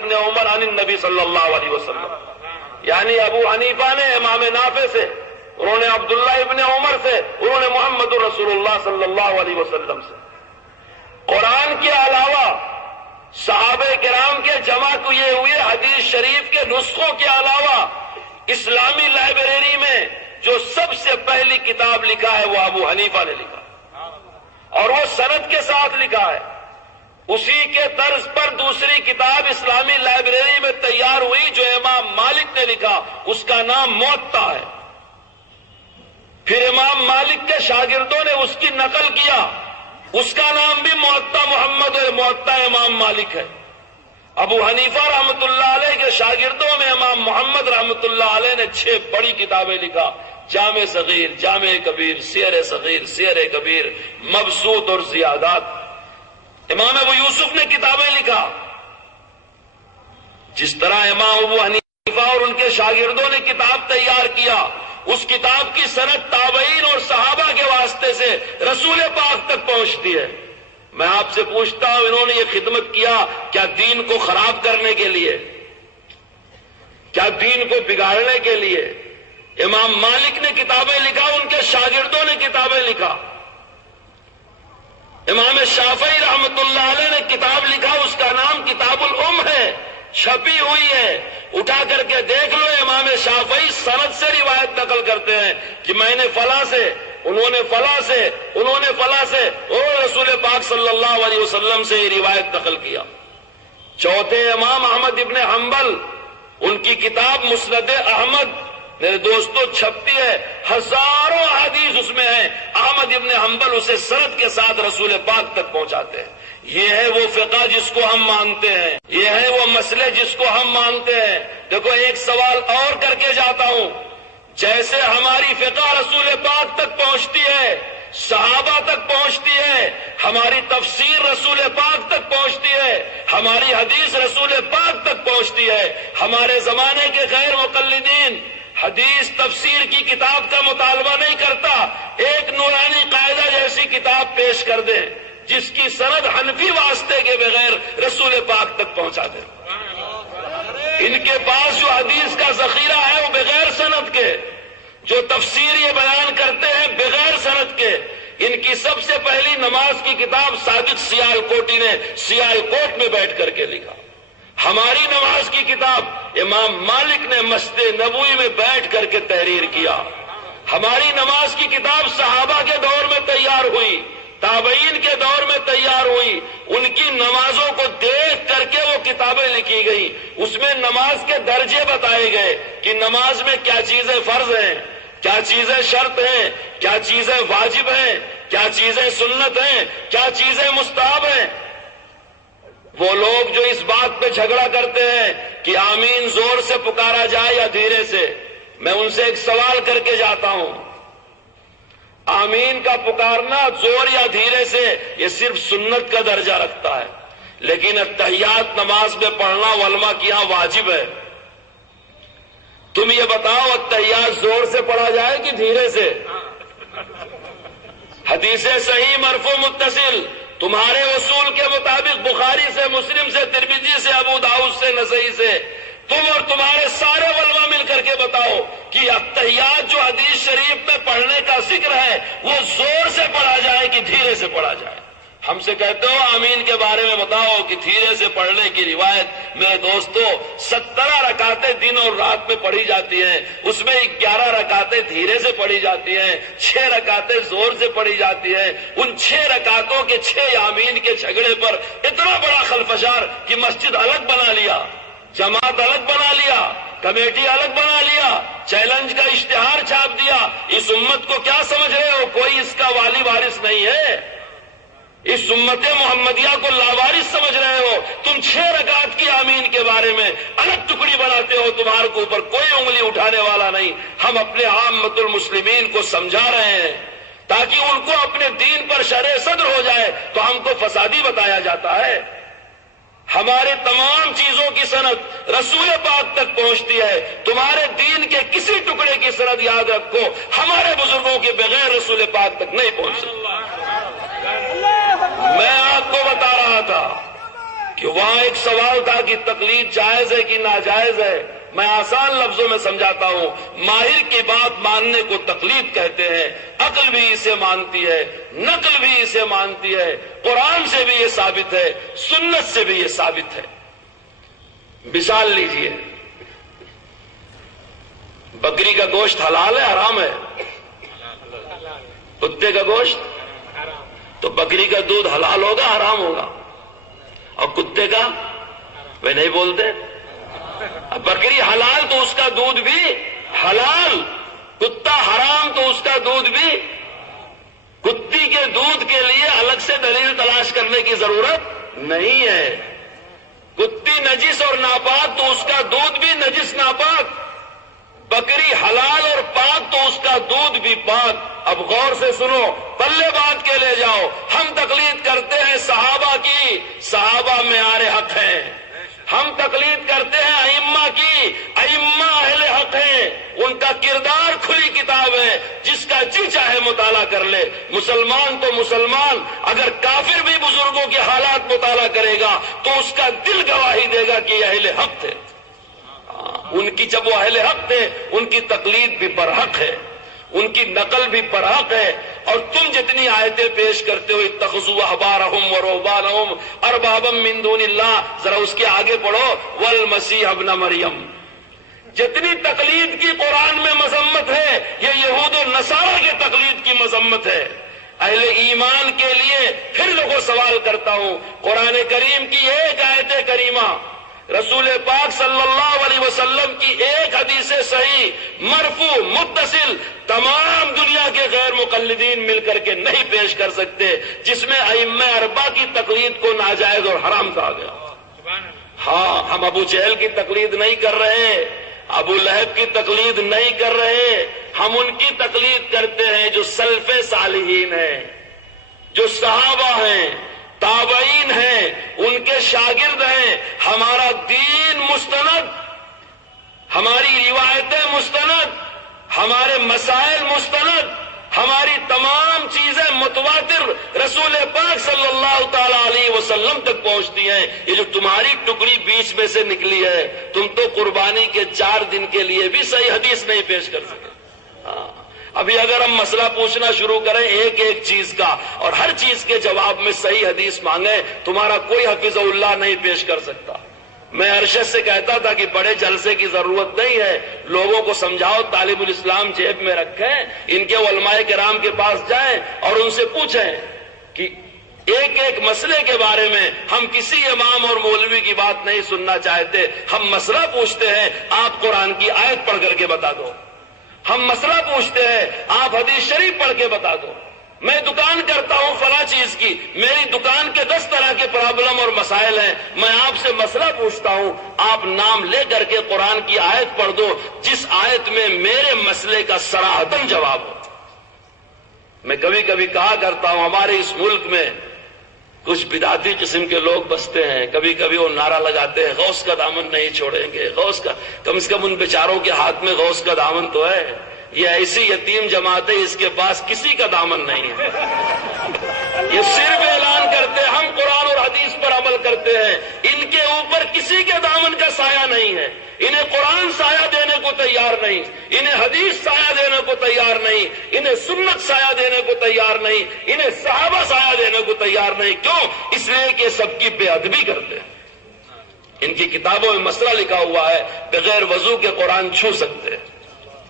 ابن عمر عن النبی صلی اللہ علیہ وسلم. یعنی ابو حنیفہ نے امام نافع سے، انہوں نے عبداللہ ابن عمر سے، انہوں نے محمد رسول اللہ صلی اللہ علیہ وسلم سے. قرآن کے علاوہ صحابہ کرام کے جمع کیے ہوئے حدیث شریف کے نسخوں کے علاوہ اسلامی لائبریری میں جو سب سے پہلی کتاب لکھا ہے وہ ابو حنیفہ نے لکھا، اور وہ سند کے ساتھ لکھا ہے. اسی کے طرز پر دوسری کتاب اسلامی لائبریری میں تیار ہوئی جو امام مالک نے لکھا، اس کا نام موطا ہے. پھر امام مالک کے شاگردوں نے اس کی نقل کیا، اس کا نام بھی موطا محمد اور موطا امام مالک ہے. ابو حنیفہ رحمۃ اللہ علیہ کے شاگردوں میں امام محمد رحمۃ اللہ علیہ نے 6 بڑی کتابیں لکھا: جامع صغیر، جامع کبیر، سیر صغیر، سیر کبیر، مبسوط اور زیادات. امام ابو یوسف نے کتابیں لکھا. جس طرح امام ابو حنیفہ اور ان کے شاگردوں نے کتاب تیار کیا، اس کتاب کی سند تابعین اور صحابہ کے واسطے سے رسول پاک تک پہنچتی ہے. میں آپ سے پوچھتا ہوں، انہوں نے یہ خدمت کیا کیا دین کو خراب کرنے کے لیے؟ کیا دین کو بگاڑنے کے لیے؟ امام مالک نے کتابیں لکھا، ان کے شاگردوں نے کتابیں لکھا. امام شافعی رحمت اللہ علیہ نے کتاب لکھا، اس کا نام کتاب الام ہے، چھپی ہوئی ہے. اٹھا کر کے دیکھ لو، امام شافعی سند سے روایت نقل کرتے ہیں کہ میں نے فلاں سے، انہوں نے فلاں سے، انہوں نے فلاں سے، اور رسول پاک صلی اللہ علیہ وسلم سے یہ روایت نقل کیا. چوتھے امام احمد ابن حنبل، ان کی کتاب مسند احمد میرے دوستو چھپتی ہے، ہزاروں حدیث اس میں ہیں. احمد ابن حنبل اسے سند کے ساتھ رسول پاک تک پہنچاتے ہیں. یہ ہے وہ فقہ جس کو ہم مانتے ہیں، یہ ہے وہ مسئلے جس کو ہم مانتے ہیں. دیکھو ایک سوال اور کر کے جاتا ہوں. جیسے ہماری فقہ رسول پاک تک پہنچتی ہے، صحابہ تک پہنچتی ہے، ہماری تفسیر رسول پاک تک پہنچتی ہے، ہماری حدیث رسول پاک تک پہنچتی ہے. ہمارے زمانے کے غیر مقلدین حدیث تفسیر کی کتاب کا مطالبہ نہیں کرتا، ایک نورانی قاعدہ جیسی کتاب پیش کر دیں جس کی سند حنفی واسطے کے بغیر رسول پاک تک پہنچا دیں. ان کے پاس جو حدیث کا ذخیرہ ہے وہ بغیر سند کے، جو تفسیر یہ بیان کرتے ہیں بغیر سند کے. ان کی سب سے پہلی نماز کی کتاب صادق سیالکوٹی نے سیالکوٹ میں بیٹھ کر کے لکھا. ہماری نماز کی کتاب امام مالک نے مسجد نبوی میں بیٹھ کر کے تحریر کیا. ہماری نماز کی کتاب صحابہ کے دور میں تیار ہوئی، تابعین کے دور میں تیار ہوئی. ان کی نمازوں کو دیکھ کر کے وہ کتابیں لکھی گئی. اس میں نماز کے درجے بتائے گئے کہ نماز میں کیا چیزیں فرض ہیں، کیا چیزیں شرط ہیں، کیا چیزیں واجب ہیں، کیا چیزیں سنت ہیں، کیا چیزیں مستحب ہیں. وہ لوگ جو اس بات پہ جھگڑا کرتے ہیں کہ آمین زور سے پکارا جائے یا دھیرے سے، میں ان سے ایک سوال کر کے جاتا ہوں. آمین کا پکارنا زور یا دھیرے سے یہ صرف سنت کا درجہ رکھتا ہے، لیکن التحیات نماز میں پڑھنا علماء کی یہاں واجب ہے. تم یہ بتاؤ التحیات زور سے پڑھا جائے کہ دھیرے سے؟ حدیث صحیح مرفوع متصل تمہارے اصول کے مطابق بخاری سے، مسلم سے، ترمذی سے، ابو داؤد سے، نسائی سے، تم اور تمہارے سارے علماء مل کر کے بتاؤ کہ التحیات جو حدیث شریف میں پڑھنے کا ذکر ہے وہ زور سے پڑھا جائے کہ دھیرے سے پڑھا جائے. ہم سے کہتے ہو آمین کے بارے میں بتاؤ کہ دھیرے سے پڑھنے کی روایت میرے دوستو 17 رکعتیں دن اور رات میں پڑھی جاتی ہیں، اس میں 11 رکعتیں دھیرے سے پڑھی جاتی ہیں، 6 رکعتیں زور سے پڑھی جاتی ہیں. ان 6 رکعتوں کے 6 آمین کے جھگڑے پر اتنا بڑا خلفشار کہ مسجد الگ بنا لیا، جماعت الگ بنا لیا، کمیٹی الگ بنا لیا، چیلنج کا اشتہار چھاپ دیا. اس امت کو کیا سمجھ رہے ہو؟ کوئی اس کا والی وارث نہیں ہے. اس امت محمدیہ کو لاوارث سمجھ رہے ہو. تم 6 رکعت کی آمین کے بارے میں الگ ٹکڑی بناتے ہو، تمہارے کو اوپر کوئی انگلی اٹھانے والا نہیں. ہم اپنے عامت المسلمین کو سمجھا رہے ہیں تاکہ ان کو اپنے دین پر شرح صدر ہو جائے، تو ہم کو فسادی بتایا جاتا ہے. ہمارے تمام چیزوں کی سند رسول پاک تک پہنچتی ہے. تمہارے دین کے کسی ٹکڑے کی سند یاد رکھو ہمارے بزرگوں کے بغیر رسول پاک تک نہیں پہنچ سکتی. میں آپ کو بتا رہا تھا کہ وہاں ایک سوال تھا کہ تقلید جائز ہے کہ ناجائز ہے. میں آسان لفظوں میں سمجھاتا ہوں. ماہر کی بات ماننے کو تقلید کہتے ہیں. عقل بھی اسے مانتی ہے, نقل بھی اسے مانتی ہے, قرآن سے بھی یہ ثابت ہے, سنت سے بھی یہ ثابت ہے. مثال لیجئے, بکری کا گوشت حلال ہے حرام ہے؟ کتے کا گوشت؟ تو بکری کا دودھ حلال ہوگا حرام ہوگا؟ اور کتے کا؟ وہ نہیں بولتے. بکری حلال تو اس کا دودھ بھی حلال, کتا حرام تو اس کا دودھ بھی. کتی کے دودھ کے لیے الگ سے دلیل تلاش کرنے کی ضرورت نہیں ہے. کتی نجس اور ناپاک تو اس کا دودھ بھی نجس ناپاک. بکری حلال اور پاک تو اس کا دودھ بھی پاک. اب غور سے سنو, پلے بات کے لے جاؤ. ہم تقلید کرتے ہیں صحابہ کی, صحابہ معیار حق ہیں. ہم تقلید کرتے ہیں ائمہ کی, ائمہ اہل حق ہیں. ان کا کردار کھلی کتاب ہے, جس کا جی چاہے مطالعہ کر لے. مسلمان تو مسلمان, اگر کافر بھی بزرگوں کے حالات مطالعہ کرے گا تو اس کا دل گواہی دے گا کہ یہ اہل حق تھے. ان کی جب وہ اہل حق تھے, ان کی تقلید بھی برحق ہے, ان کی نقل بھی برحق ہے. اور تم جتنی آیتیں پیش کرتے ہو, اتخذوا احبارهم ورهبانهم اربابا من دون اللہ, ذرا اس کے آگے پڑھو, والمسیح ابن مریم. جتنی تقلید کی قرآن میں مذمت ہے, یہ یہود و نصارہ کی تقلید کی مذمت ہے. اہل ایمان کے لیے پھر لوگوں سوال کرتا ہوں, قرآن کریم کی ایک آیت کریمہ, رسول پاک صلی اللہ علیہ وسلم کی ایک حدیث صحیح مرفوع متصل تمام دنیا کے غیر مقلدین مل کر کے نہیں پیش کر سکتے, جس میں ائمہ اربعہ کی تقلید کو ناجائز اور حرام کہا گیا. ہاں, ہم ابو جہل کی تقلید نہیں کر رہے, ابو لہب کی تقلید نہیں کر رہے. ہم ان کی تقلید کرتے ہیں جو سلف صالحین ہیں, جو صحابہ ہیں, تابعین ہیں, ان کے شاگرد ہیں. ہمارا دین مستند, ہماری روایتیں مستند, ہمارے مسائل مستند, ہماری تمام چیزیں متواتر رسول پاک صلی اللہ تعالی علیہ وسلم تک پہنچتی ہیں. یہ جو تمہاری ٹکڑی بیچ میں سے نکلی ہے, تم تو قربانی کے 4 دن کے لیے بھی صحیح حدیث نہیں پیش کر سکے. ابھی اگر ہم مسئلہ پوچھنا شروع کریں ایک ایک چیز کا, اور ہر چیز کے جواب میں صحیح حدیث مانگیں, تمہارا کوئی حفظ اللہ نہیں پیش کر سکتا. میں ارشد سے کہتا تھا کہ بڑے جلسے کی ضرورت نہیں ہے, لوگوں کو سمجھاؤ, طالب الاسلام جیب میں رکھیں, ان کے علماء کرام کے پاس جائیں اور ان سے پوچھیں کہ ایک ایک مسئلے کے بارے میں ہم کسی امام اور مولوی کی بات نہیں سننا چاہتے. ہم مسئلہ پوچھتے ہیں, آپ قرآن کی آیت پڑھ کر کے بتا دو. ہم مسئلہ پوچھتے ہیں, آپ حدیث شریف پڑھ کے بتا دو. میں دکان کرتا ہوں فلاں چیز کی, میری دکان کے 10 طرح کے پرابلم اور مسائل ہیں, میں آپ سے مسئلہ پوچھتا ہوں, آپ نام لے کر کے قرآن کی آیت پڑھ دو جس آیت میں میرے مسئلے کا صراحتاً جواب ہو. میں کبھی کبھی کہا کرتا ہوں, ہمارے اس ملک میں کچھ بدعتی قسم کے لوگ بستے ہیں, کبھی کبھی وہ نعرہ لگاتے ہیں غوث کا دامن نہیں چھوڑیں گے, غوث کا, کم سے کم ان بیچاروں کے ہاتھ میں غوث کا دامن تو ہے. یہ ایسی یتیم جماعت ہے, اس کے پاس کسی کا دامن نہیں ہے. یہ صرف اعلان کرتے ہیں ہم قرآن اور حدیث پر عمل کرتے ہیں, ان کے اوپر کسی کے دامن کا سایہ نہیں ہے. انہیں قرآن سایہ دینے کو تیار نہیں, انہیں حدیث سایہ دینے کو تیار نہیں, انہیں سنت سایہ دینے کو تیار نہیں, انہیں صحابہ سایہ دینے کو تیار نہیں. کیوں؟ اس لیے کہ سب کی بے ادبی کرتے ہیں. ان کی کتابوں میں مسئلہ لکھا ہوا ہے, بغیر وضو کے قرآن چھو سکتے ہیں.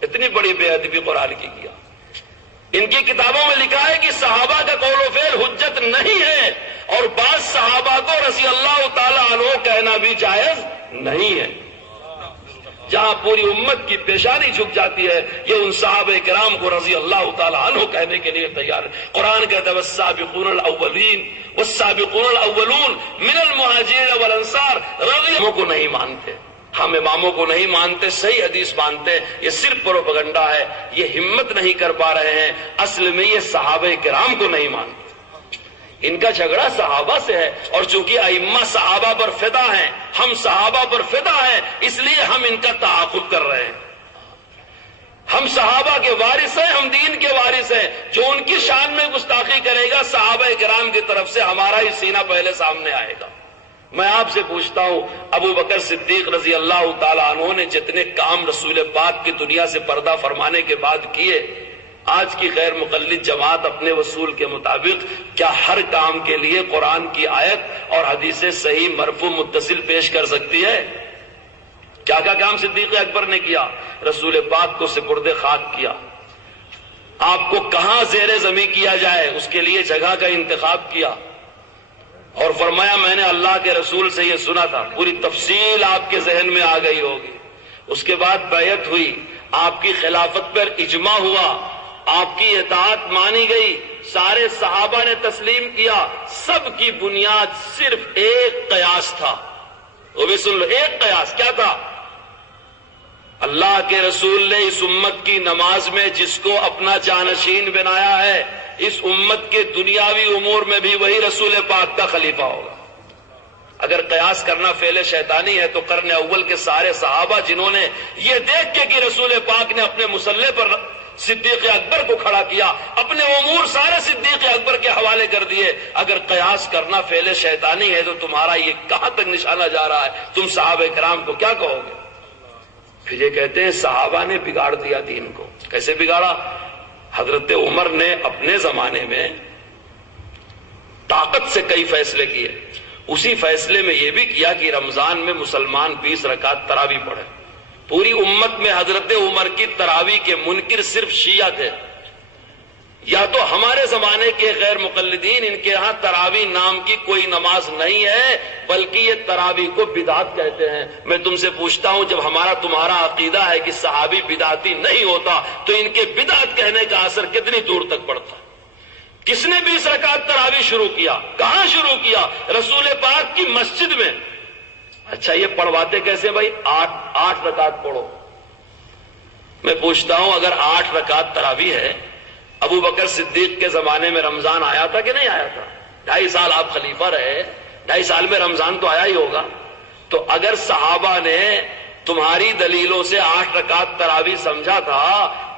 اتنی بڑی بے ادبی قرآن کی کیا. ان کی کتابوں میں لکھا ہے کہ صحابہ کا قول و فعل حجت نہیں ہے, اور بعض صحابہ کو رضی اللہ تعالی عنہ کہنا بھی جائز نہیں ہے. جہاں پوری امت کی پیشانی جھک جاتی ہے, یہ ان صحابہ کرام کو رضی اللہ تعالی عنہ کہنے کے لیے تیار ہے. قرآن کہتا ہے والسابقون الاولین والسابقون الاولون من المہاجرین والانصار. رضی کو نہیں مانتے, ہم اماموں کو نہیں مانتے, صحیح حدیث مانتے. یہ صرف پروپیگنڈا ہے, یہ ہمت نہیں کر پا رہے ہیں. اصل میں یہ صحابہ کرام کو نہیں مانتے. ان کا جھگڑا صحابہ سے ہے, اور چونکہ ائمہ صحابہ پر فدا ہیں, ہم صحابہ پر فدا ہیں, اس لیے ہم ان کا تعاقب کر رہے ہیں. ہم صحابہ کے وارث ہیں, ہم دین کے وارث ہیں. جو ان کی شان میں گستاخی کرے گا صحابہ کرام کی طرف سے ہمارا ہی سینہ پہلے سامنے آئے گا. میں آپ سے پوچھتا ہوں، ابو بکر صدیق رضی اللہ تعالی عنہ نے جتنے کام رسول پاک کی دنیا سے پردہ فرمانے کے بعد کیے، آج کی غیر مقلد جماعت اپنے وصول کے مطابق کیا ہر کام کے لیے قرآن کی آیت اور حدیث صحیح مرفوع متصل پیش کر سکتی ہے؟ کیا کام صدیق اکبر نے کیا؟ رسول پاک کو سپرد خاک کیا، آپ کو کہاں زیر زمین کیا جائے اس کے لیے جگہ کا انتخاب کیا، اور فرمایا میں نے اللہ کے رسول سے یہ سنا تھا، پوری تفصیل آپ کے ذہن میں آ گئی ہوگی۔ اس کے بعد بیعت ہوئی، آپ کی خلافت پر اجماع ہوا، آپ کی اطاعت مانی گئی، سارے صحابہ نے تسلیم کیا، سب کی بنیاد صرف ایک قیاس تھا، وہ بھی سن لو، ایک قیاس کیا تھا؟ اللہ کے رسول نے اس امت کی نماز میں جس کو اپنا جانشین بنایا ہے، اس امت کے دنیاوی امور میں بھی وہی رسول پاک کا خلیفہ ہوگا۔ اگر قیاس کرنا فعل شیطانی ہے تو قرن اول کے سارے صحابہ جنہوں نے یہ دیکھ کے کہ رسول پاک نے اپنے مصلی پر صدیق اکبر کو کھڑا کیا، اپنے امور سارے صدیق اکبر کے حوالے کر دیے، اگر قیاس کرنا فعل شیطانی ہے تو تمہارا یہ کہاں تک نشانہ جا رہا ہے؟ تم صحابہ کرام کو کیا کہو گے؟ پھر یہ کہتے ہیں صحابہ نے بگاڑ دیا دین کو۔ کیسے بگاڑا؟ حضرت عمر نے اپنے زمانے میں طاقت سے کئی فیصلے کیے، اسی فیصلے میں یہ بھی کیا کہ رمضان میں مسلمان 20 رکعت تراویح پڑھے۔ پوری امت میں حضرت عمر کی تراویح کے منکر صرف شیعہ تھے، یا تو ہمارے زمانے کے غیر مقلدین، ان کے ہاں تراویح نام کی کوئی نماز نہیں ہے، بلکہ یہ تراویح کو بدعت کہتے ہیں۔ میں تم سے پوچھتا ہوں، جب ہمارا تمہارا عقیدہ ہے کہ صحابی بدعتی نہیں ہوتا تو ان کے بدعت کہنے کا اثر کتنی دور تک پڑتا ہے؟ کس نے 20 رکعت تراویح شروع کیا؟ کہاں شروع کیا؟ رسول پاک کی مسجد میں۔ اچھا یہ پڑھواتے کیسے بھائی؟ 8 رکعت پڑھو۔ میں پوچھتا ہوں، اگر 8 رکعت تراویح ہے، ابو بکر صدیق کے زمانے میں رمضان آیا تھا کہ نہیں آیا تھا؟ 2.5 سال آپ خلیفہ رہے، 2.5 سال میں رمضان تو آیا ہی ہوگا۔ تو اگر صحابہ نے تمہاری دلیلوں سے 8 رکعت تراویح سمجھا تھا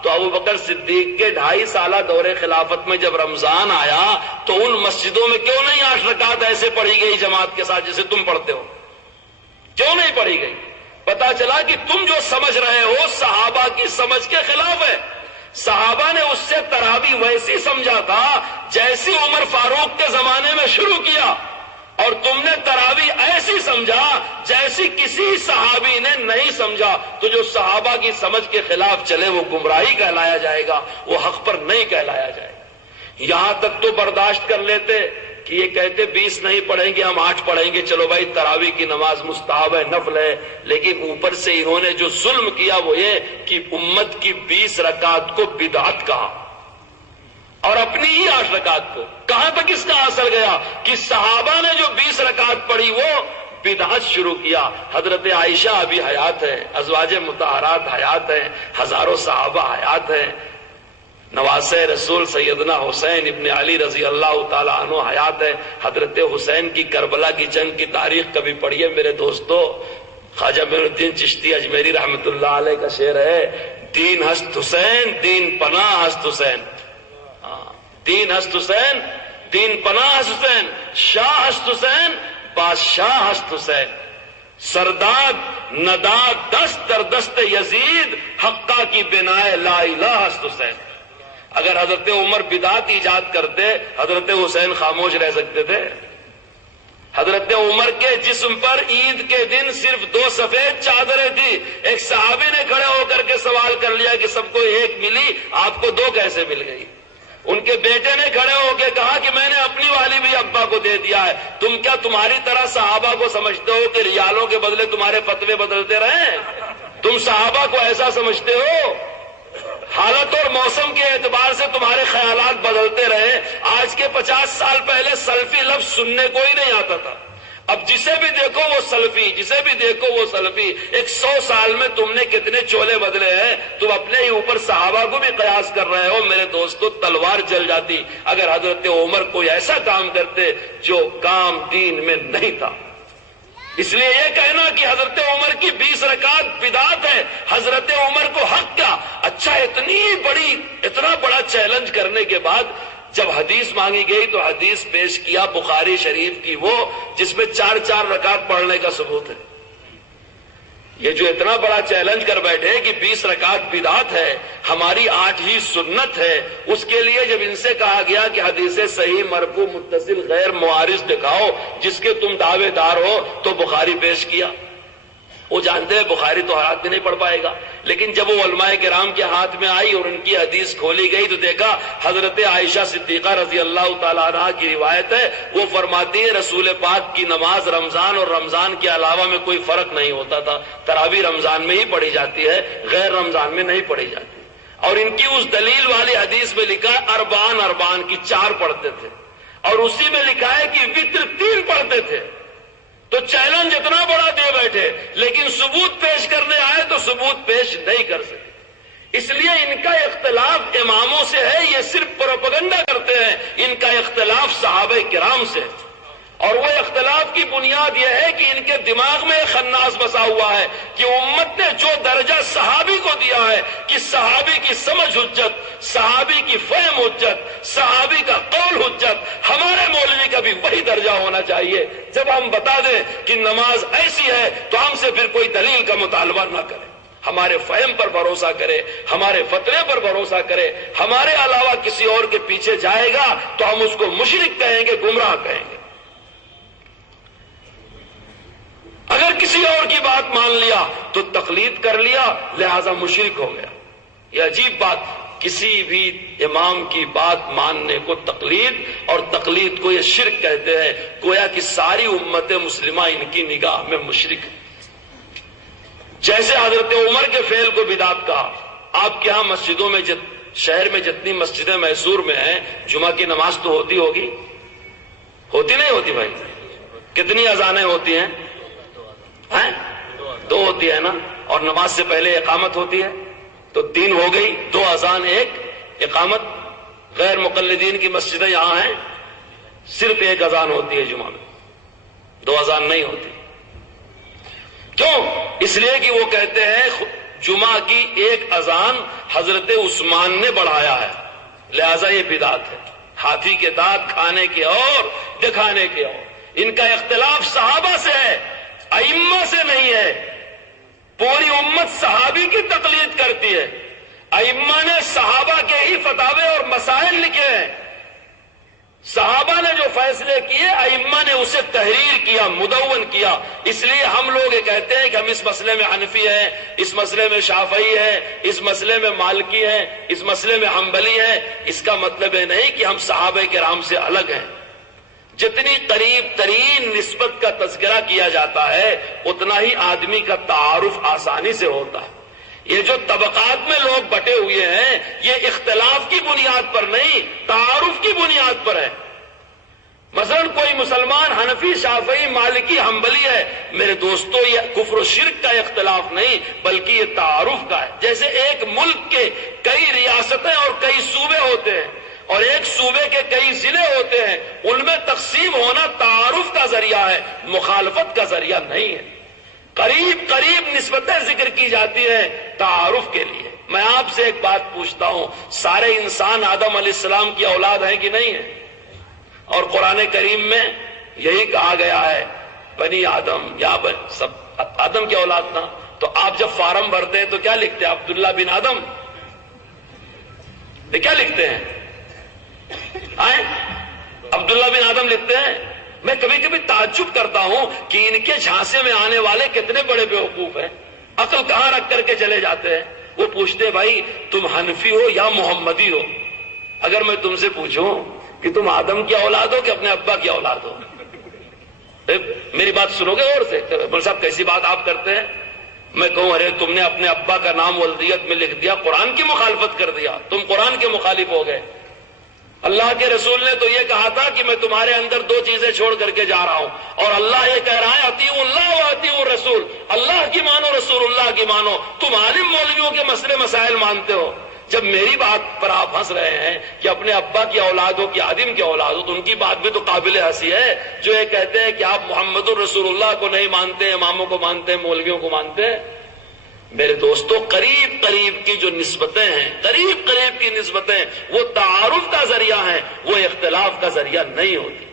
تو ابو بکر صدیق کے 2.5 سالہ دور خلافت میں جب رمضان آیا تو ان مسجدوں میں کیوں نہیں 8 رکعت ایسے پڑھی گئی جماعت کے ساتھ جیسے تم پڑھتے ہو؟ کیوں نہیں پڑھی گئی؟ پتا چلا کہ تم جو سمجھ رہے ہو صحابہ کی سمجھ کے خلاف ہے۔ صحابہ نے اس سے تراویح ویسی سمجھا تھا جیسی عمر فاروق کے زمانے میں شروع کیا، اور تم نے تراویح ایسی سمجھا جیسی کسی صحابی نے نہیں سمجھا۔ تو جو صحابہ کی سمجھ کے خلاف چلے وہ گمراہی کہلایا جائے گا، وہ حق پر نہیں کہلایا جائے گا۔ یہاں تک تو برداشت کر لیتے کہ یہ کہتے 20 نہیں پڑھیں گے، ہم 8 پڑھیں گے، چلو بھائی تراویح کی نماز مستحب ہے، نفل ہے، لیکن اوپر سے انہوں نے جو ظلم کیا وہ یہ کہ امت کی 20 رکعت کو بدعت کہا، اور اپنی ہی 8 رکعت کو۔ کہاں تک اس کا اثر گیا کہ صحابہ نے جو 20 رکعت پڑھی وہ بدعت شروع کیا۔ حضرت عائشہ ابھی حیات ہے، ازواج مطہرات حیات ہیں، ہزاروں صحابہ حیات ہیں، نواسے رسول سیدنا حسین ابن علی رضی اللہ تعالی عنہ حیات ہے۔ حضرت حسین کی کربلا کی جنگ کی تاریخ کبھی پڑھیے میرے دوستو، خواجہ معین الدین چشتی اجمیری رحمت اللہ علیہ کا شعر ہے، دین ہست حسین دین پناہ ہست حسین، دین ہست حسین دین پناہ ہست حسین، شاہ ہست حسین بادشاہ ہست حسین، سرداد نداد دست در دست یزید، حقہ کی بنائے لا الہ ہست حسین۔ اگر حضرت عمر بدعت ایجاد کرتے حضرت حسین خاموش رہ سکتے تھے؟ حضرت عمر کے جسم پر عید کے دن صرف 2 سفید چادریں تھی، ایک صحابی نے کھڑے ہو کر کے سوال کر لیا کہ سب کو ایک ملی، آپ کو 2 کیسے مل گئی؟ ان کے بیٹے نے کھڑے ہو کے کہا کہ میں نے اپنی والی بھی ابا کو دے دیا ہے۔ تم کیا تمہاری طرح صحابہ کو سمجھتے ہو کہ ریالوں کے بدلے تمہارے فتوے بدلتے رہیں؟ تم صحابہ کو ایسا سمجھتے ہو؟ حالت اور موسم کے اعتبار سے تمہارے خیالات بدلتے رہے۔ آج کے 50 سال پہلے سلفی لفظ سننے کو ہی نہیں آتا تھا، اب جسے بھی دیکھو وہ سلفی، جسے بھی دیکھو وہ سلفی۔ 100 سال میں تم نے کتنے چولے بدلے ہیں، تم اپنے ہی اوپر صحابہ کو بھی قیاس کر رہے ہو۔ میرے دوستو تلوار چل جاتی اگر حضرت عمر کوئی ایسا کام کرتے جو کام دین میں نہیں تھا۔ اس لیے یہ کہنا کہ حضرت عمر کی 20 رکعت بدعت ہے، حضرت عمر کو حق کیا؟ اچھا اتنا بڑا چیلنج کرنے کے بعد جب حدیث مانگی گئی تو حدیث پیش کیا بخاری شریف کی وہ جس میں 4 رکعت پڑھنے کا ثبوت ہے۔ یہ جو اتنا بڑا چیلنج کر بیٹھے کہ 20 رکعت بدعت ہے، ہماری 8 ہی سنت ہے، اس کے لیے جب ان سے کہا گیا کہ حدیث صحیح مرفوع متصل غیر معارض دکھاؤ جس کے تم دعوے دار ہو، تو بخاری پیش کیا۔ وہ جانتے ہیں بخاری تو ہاتھ میں نہیں پڑھ پائے گا، لیکن جب وہ علماء کرام کے ہاتھ میں آئی اور ان کی حدیث کھولی گئی تو دیکھا حضرت عائشہ صدیقہ رضی اللہ تعالیٰ عنہ کی روایت ہے، وہ فرماتی ہے رسول پاک کی نماز رمضان اور رمضان کے علاوہ میں کوئی فرق نہیں ہوتا تھا، تراویح رمضان میں ہی پڑھی جاتی ہے، غیر رمضان میں نہیں پڑھی جاتی۔ اور ان کی اس دلیل والی حدیث میں لکھا ہے اربان کی 4 پڑھتے تھے، اور اسی میں لکھا ہے کہ وتر 3 پڑھتے تھے۔ تو چیلنج اتنا بڑا دے بیٹھے، لیکن ثبوت پیش کرنے آئے تو ثبوت پیش نہیں کر سکے۔ اس لیے ان کا اختلاف اماموں سے ہے، یہ صرف پروپیگنڈا کرتے ہیں، ان کا اختلاف صحابہ کرام سے، اور وہ اختلاف کی بنیاد یہ ہے کہ ان کے دماغ میں ایک خناس بسا ہوا ہے کہ امت نے جو درجہ صحابی کو دیا ہے کہ صحابی کی سمجھ حجت، صحابی کی فہم حجت، صحابی کا قول حجت، ہمارے مولوی کا بھی وہی درجہ ہونا چاہیے۔ جب ہم بتا دیں کہ نماز ایسی ہے تو ہم سے پھر کوئی دلیل کا مطالبہ نہ کرے، ہمارے فہم پر بھروسہ کرے، ہمارے فتوے پر بھروسہ کرے، ہمارے علاوہ کسی اور کے پیچھے جائے گا تو ہم اس کو مشرک کہیں گے، گمراہ کہیں گے۔ اگر کسی اور کی بات مان لیا تو تقلید کر لیا، لہذا مشرک ہو گیا۔ یہ عجیب بات، کسی بھی امام کی بات ماننے کو تقلید، اور تقلید کو یہ شرک کہتے ہیں، گویا کہ ساری امت مسلمہ ان کی نگاہ میں مشرک ہے۔ جیسے حضرت عمر کے فعل کو بدعت کہا، آپ کے ہاں مسجدوں میں شہر میں جتنی مسجدیں میسور میں ہیں، جمعہ کی نماز تو ہوتی ہوگی، ہوتی نہیں ہوتی بھائی؟ کتنی اذانیں ہوتی ہیں؟ 2 ہوتی ہے نا، اور نماز سے پہلے اقامت ہوتی ہے، تو 3 ہو گئی، 2 اذان 1 اقامت۔ غیر مقلدین کی مسجدیں یہاں ہیں، صرف 1 اذان ہوتی ہے جمعہ میں، 2 اذان نہیں ہوتی۔ کیوں؟ اس لیے کہ وہ کہتے ہیں جمعہ کی 1 اذان حضرت عثمان نے بڑھایا ہے، لہذا یہ بدعت ہے۔ ہاتھی کے دانت کھانے کے اور دکھانے کے اور۔ ان کا اختلاف صحابہ سے ہے، ائمہ سے نہیں ہے۔ پوری امت صحابی کی تقلید کرتی ہے، ائمہ نے صحابہ کے ہی فتاوے اور مسائل لکھے ہیں، صحابہ نے جو فیصلے کیے ائمہ نے اسے تحریر کیا، مدون کیا۔ اس لیے ہم لوگ یہ کہتے ہیں کہ ہم اس مسئلے میں حنفی ہیں، اس مسئلے میں شافعی ہیں، اس مسئلے میں مالکی ہیں، اس مسئلے میں حنبلی ہیں، اس کا مطلب یہ نہیں کہ ہم صحابہ کرام سے الگ ہیں۔ جتنی قریب ترین نسبت کا تذکرہ کیا جاتا ہے اتنا ہی آدمی کا تعارف آسانی سے ہوتا ہے۔ یہ جو طبقات میں لوگ بٹے ہوئے ہیں یہ اختلاف کی بنیاد پر نہیں، تعارف کی بنیاد پر ہے۔ مثلا کوئی مسلمان حنفی، شافعی، مالکی، حنبلی ہے، میرے دوستو یہ کفر و شرک کا اختلاف نہیں بلکہ یہ تعارف کا ہے۔ جیسے ایک ملک کے کئی ریاستیں اور کئی صوبے ہوتے ہیں اور ایک صوبے کے کئی ضلع ہوتے ہیں، ان میں تقسیم ہونا تعارف کا ذریعہ ہے، مخالفت کا ذریعہ نہیں ہے۔ قریب قریب نسبتیں ذکر کی جاتی ہیں تعارف کے لیے۔ میں آپ سے ایک بات پوچھتا ہوں، سارے انسان آدم علیہ السلام کی اولاد ہیں کہ نہیں ہیں؟ اور قرآن کریم میں یہی کہا گیا ہے بنی آدم، یا سب آدم کی اولاد تھا۔ تو آپ جب فارم بھرتے ہیں تو کیا لکھتے ہیں؟ عبداللہ بن آدم، کیا لکھتے ہیں؟ عبداللہ بن آدم لکھتے ہیں۔ میں کبھی کبھی تعجب کرتا ہوں کہ ان کے جھانسے میں آنے والے کتنے بڑے بیوقوف ہیں، عقل کہاں رکھ کر کے چلے جاتے ہیں۔ وہ پوچھتے بھائی تم حنفی ہو یا محمدی ہو؟ اگر میں تم سے پوچھوں کہ تم آدم کی اولاد ہو کہ اپنے ابا کی اولاد ہو، میری بات سنو گے غور سے؟ بول صاحب کیسی بات آپ کرتے ہیں؟ میں کہوں ارے تم نے اپنے ابا کا نام ولدیت میں لکھ دیا، قرآن کی مخالفت کر دیا، تم قرآن کے مخالف ہو گئے۔ اللہ کے رسول نے تو یہ کہا تھا کہ میں تمہارے اندر 2 چیزیں چھوڑ کر کے جا رہا ہوں، اور اللہ یہ کہہ رہا ہے اطیعوا اللہ و اطیعوا الرسول، اللہ کی مانو، رسول اللہ کی مانو۔ تم عالم مولویوں کے مسئلے مسائل مانتے ہو، جب میری بات پر آپ ہنس رہے ہیں کہ اپنے ابا کی اولاد ہو کہ آدم کی اولاد ہو، تو ان کی بات بھی تو قابل ہنسی ہے جو یہ کہتے ہیں کہ آپ محمد الرسول اللہ کو نہیں مانتے، اماموں کو مانتے ہیں، مولویوں کو مانتے ہیں۔ میرے دوستو قریب قریب کی جو نسبتیں ہیں، قریب قریب کی نسبتیں، وہ تعارف کا ذریعہ ہیں، وہ اختلاف کا ذریعہ نہیں ہوتی۔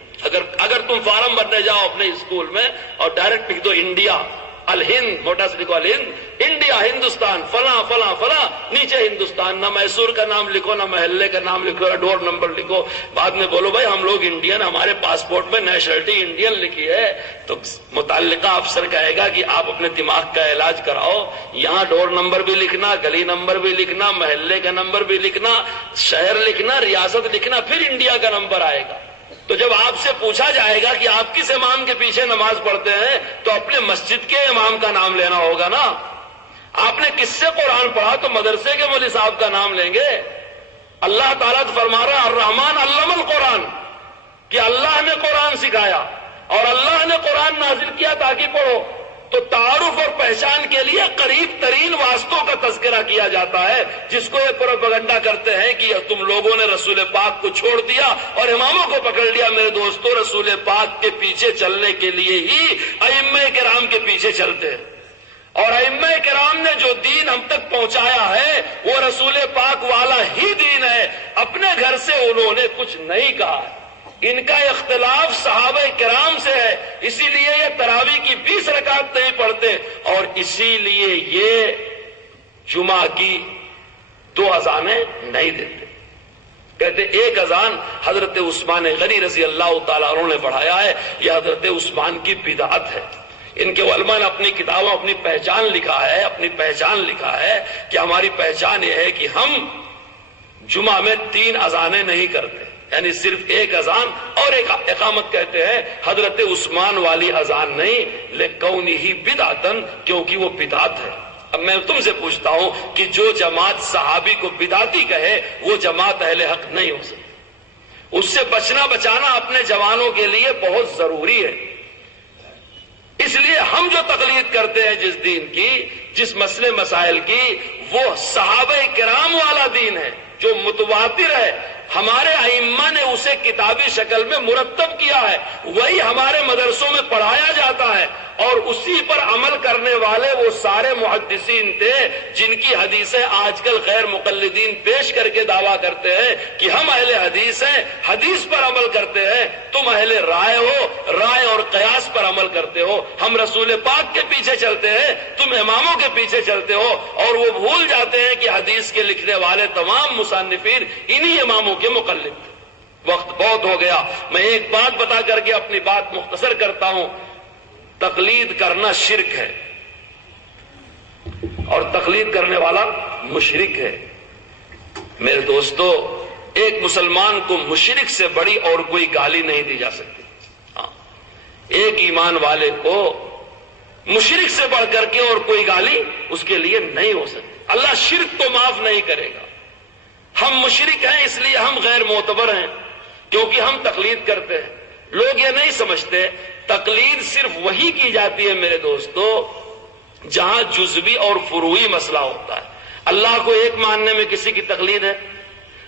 اگر تم فارم بھرنے جاؤ اپنے اسکول میں اور ڈائریکٹ لکھ دو انڈیا الہند، موٹا سے لکھو الہند، انڈیا ہندوستان فلاں فلاں فلاں، نیچے ہندوستان، نہ میسور کا نام لکھو، نہ محلے کا نام لکھو، نہ ڈور نمبر لکھو، بعد میں بولو بھائی ہم لوگ انڈین، ہمارے پاسپورٹ میں نیشنلٹی انڈین لکھی ہے، تو متعلقہ افسر کہے گا کہ آپ اپنے دماغ کا علاج کراؤ، یہاں ڈور نمبر بھی لکھنا، گلی نمبر بھی لکھنا، محلے کا نمبر بھی لکھنا، شہر لکھنا، ریاست لکھنا، پھر انڈیا کا نمبر آئے گا۔ تو جب آپ سے پوچھا جائے گا کہ آپ کس امام کے پیچھے نماز پڑھتے ہیں، تو اپنے مسجد کے امام کا نام لینا ہوگا نا۔ آپ نے کس سے قرآن پڑھا تو مدرسے کے مولوی صاحب کا نام لیں گے۔ اللہ تعالیٰ فرما رہا الرحمن علم القرآن، کہ اللہ نے قرآن سکھایا اور اللہ نے قرآن نازل کیا تاکہ پڑھو۔ تو تعارف اور پہچان کے لیے قریب ترین واسطوں کا تذکرہ کیا جاتا ہے، جس کو یہ پروپیگنڈا کرتے ہیں کہ تم لوگوں نے رسول پاک کو چھوڑ دیا اور اماموں کو پکڑ لیا۔ میرے دوستو، رسول پاک کے پیچھے چلنے کے لیے ہی ائمہ کرام کے پیچھے چلتے ہیں، اور ائمہ کرام نے جو دین ہم تک پہنچایا ہے وہ رسول پاک والا ہی دین ہے۔ اپنے گھر سے انہوں نے کچھ نہیں کہا ہے۔ ان کا اختلاف صحابہ کرام سے ہے، اسی لیے یہ تراویح کی 20 رکعت نہیں پڑھتے، اور اسی لیے یہ جمعہ کی 2 اذانیں نہیں دیتے۔ کہتے ایک اذان حضرت عثمان غنی رضی اللہ تعالیٰ عنہ نے پڑھایا ہے، یہ حضرت عثمان کی بدعت ہے۔ ان کے علماء نے اپنی کتابوں اپنی پہچان لکھا ہے کہ ہماری پہچان یہ ہے کہ ہم جمعہ میں 3 اذانیں نہیں کرتے، یعنی صرف ایک اذان اور ایک اقامت کہتے ہیں، حضرت عثمان والی اذان نہیں، لِکَوْنِهِ بِدْعَةً، کیونکہ وہ بدعت ہے۔ اب میں تم سے پوچھتا ہوں کہ جو جماعت صحابی کو بدعتی کہے وہ جماعت اہل حق نہیں ہو سکتی۔ اس سے بچانا اپنے جوانوں کے لیے بہت ضروری ہے۔ اس لیے ہم جو تقلید کرتے ہیں جس دین کی، جس مسئلے مسائل کی، وہ صحابہ کرام والا دین ہے جو متواتر ہے۔ ہمارے ائمہ نے اسے کتابی شکل میں مرتب کیا ہے، وہی ہمارے مدرسوں میں پڑھایا جاتا ہے، اور اسی پر عمل کرنے والے وہ سارے محدثین تھے جن کی حدیثیں آج کل غیر مقلدین پیش کر کے دعویٰ کرتے ہیں کہ ہم اہل حدیث ہیں، حدیث پر عمل کرتے ہیں، تم اہل رائے ہو، رائے اور قیاس پر عمل کرتے ہو، ہم رسول پاک کے پیچھے چلتے ہیں، تم اماموں کے پیچھے چلتے ہو، اور وہ بھول جاتے ہیں کہ حدیث کے لکھنے والے تمام مصنفین انہی اماموں کے مقلد تھے۔ وقت بہت ہو گیا، میں ایک بات بتا کر کے اپنی بات مختصر کرتا ہوں۔ تقلید کرنا شرک ہے، اور تقلید کرنے والا مشرک ہے۔ میرے دوستو، ایک مسلمان کو مشرک سے بڑی اور کوئی گالی نہیں دی جا سکتی۔ ایک ایمان والے کو مشرک سے بڑھ کر کے اور کوئی گالی اس کے لیے نہیں ہو سکتی۔ اللہ شرک تو معاف نہیں کرے گا۔ ہم مشرک ہیں اس لیے ہم غیر معتبر ہیں، کیونکہ ہم تقلید کرتے ہیں۔ لوگ یہ نہیں سمجھتے تقلید صرف وہی کی جاتی ہے میرے دوستو جہاں جزوی اور فروعی مسئلہ ہوتا ہے۔ اللہ کو ایک ماننے میں کسی کی تقلید ہے،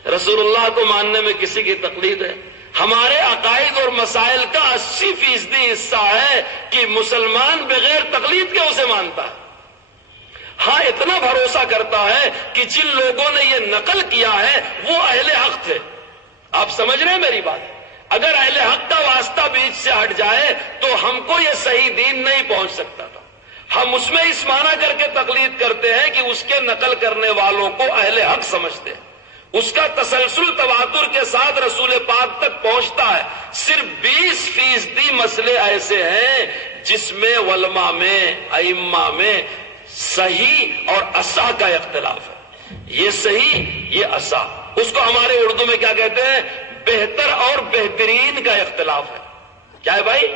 رسول اللہ کو ماننے میں کسی کی تقلید ہے۔ ہمارے عقائد اور مسائل کا 80% حصہ ہے کہ مسلمان بغیر تقلید کے اسے مانتا ہے۔ ہاں اتنا بھروسہ کرتا ہے کہ جن لوگوں نے یہ نقل کیا ہے وہ اہل حق تھے۔ آپ سمجھ رہے ہیں میری بات؟ اگر اہل حق کا واسطہ بیچ سے ہٹ جائے تو ہم کو یہ صحیح دین نہیں پہنچ سکتا تھا۔ ہم اس میں اس معنی کر کے تقلید کرتے ہیں کہ اس کے نقل کرنے والوں کو اہل حق سمجھتے ہیں، اس کا تسلسل تواتر کے ساتھ رسول پاک تک پہنچتا ہے۔ صرف 20% مسئلے ایسے ہیں جس میں علماء میں، ائمہ میں صحیح اور اصح کا اختلاف ہے۔ یہ صحیح، یہ اصح، اس کو ہمارے اردو میں کیا کہتے ہیں؟ بہتر اور بہترین کا اختلاف ہے۔ کیا ہے بھائی؟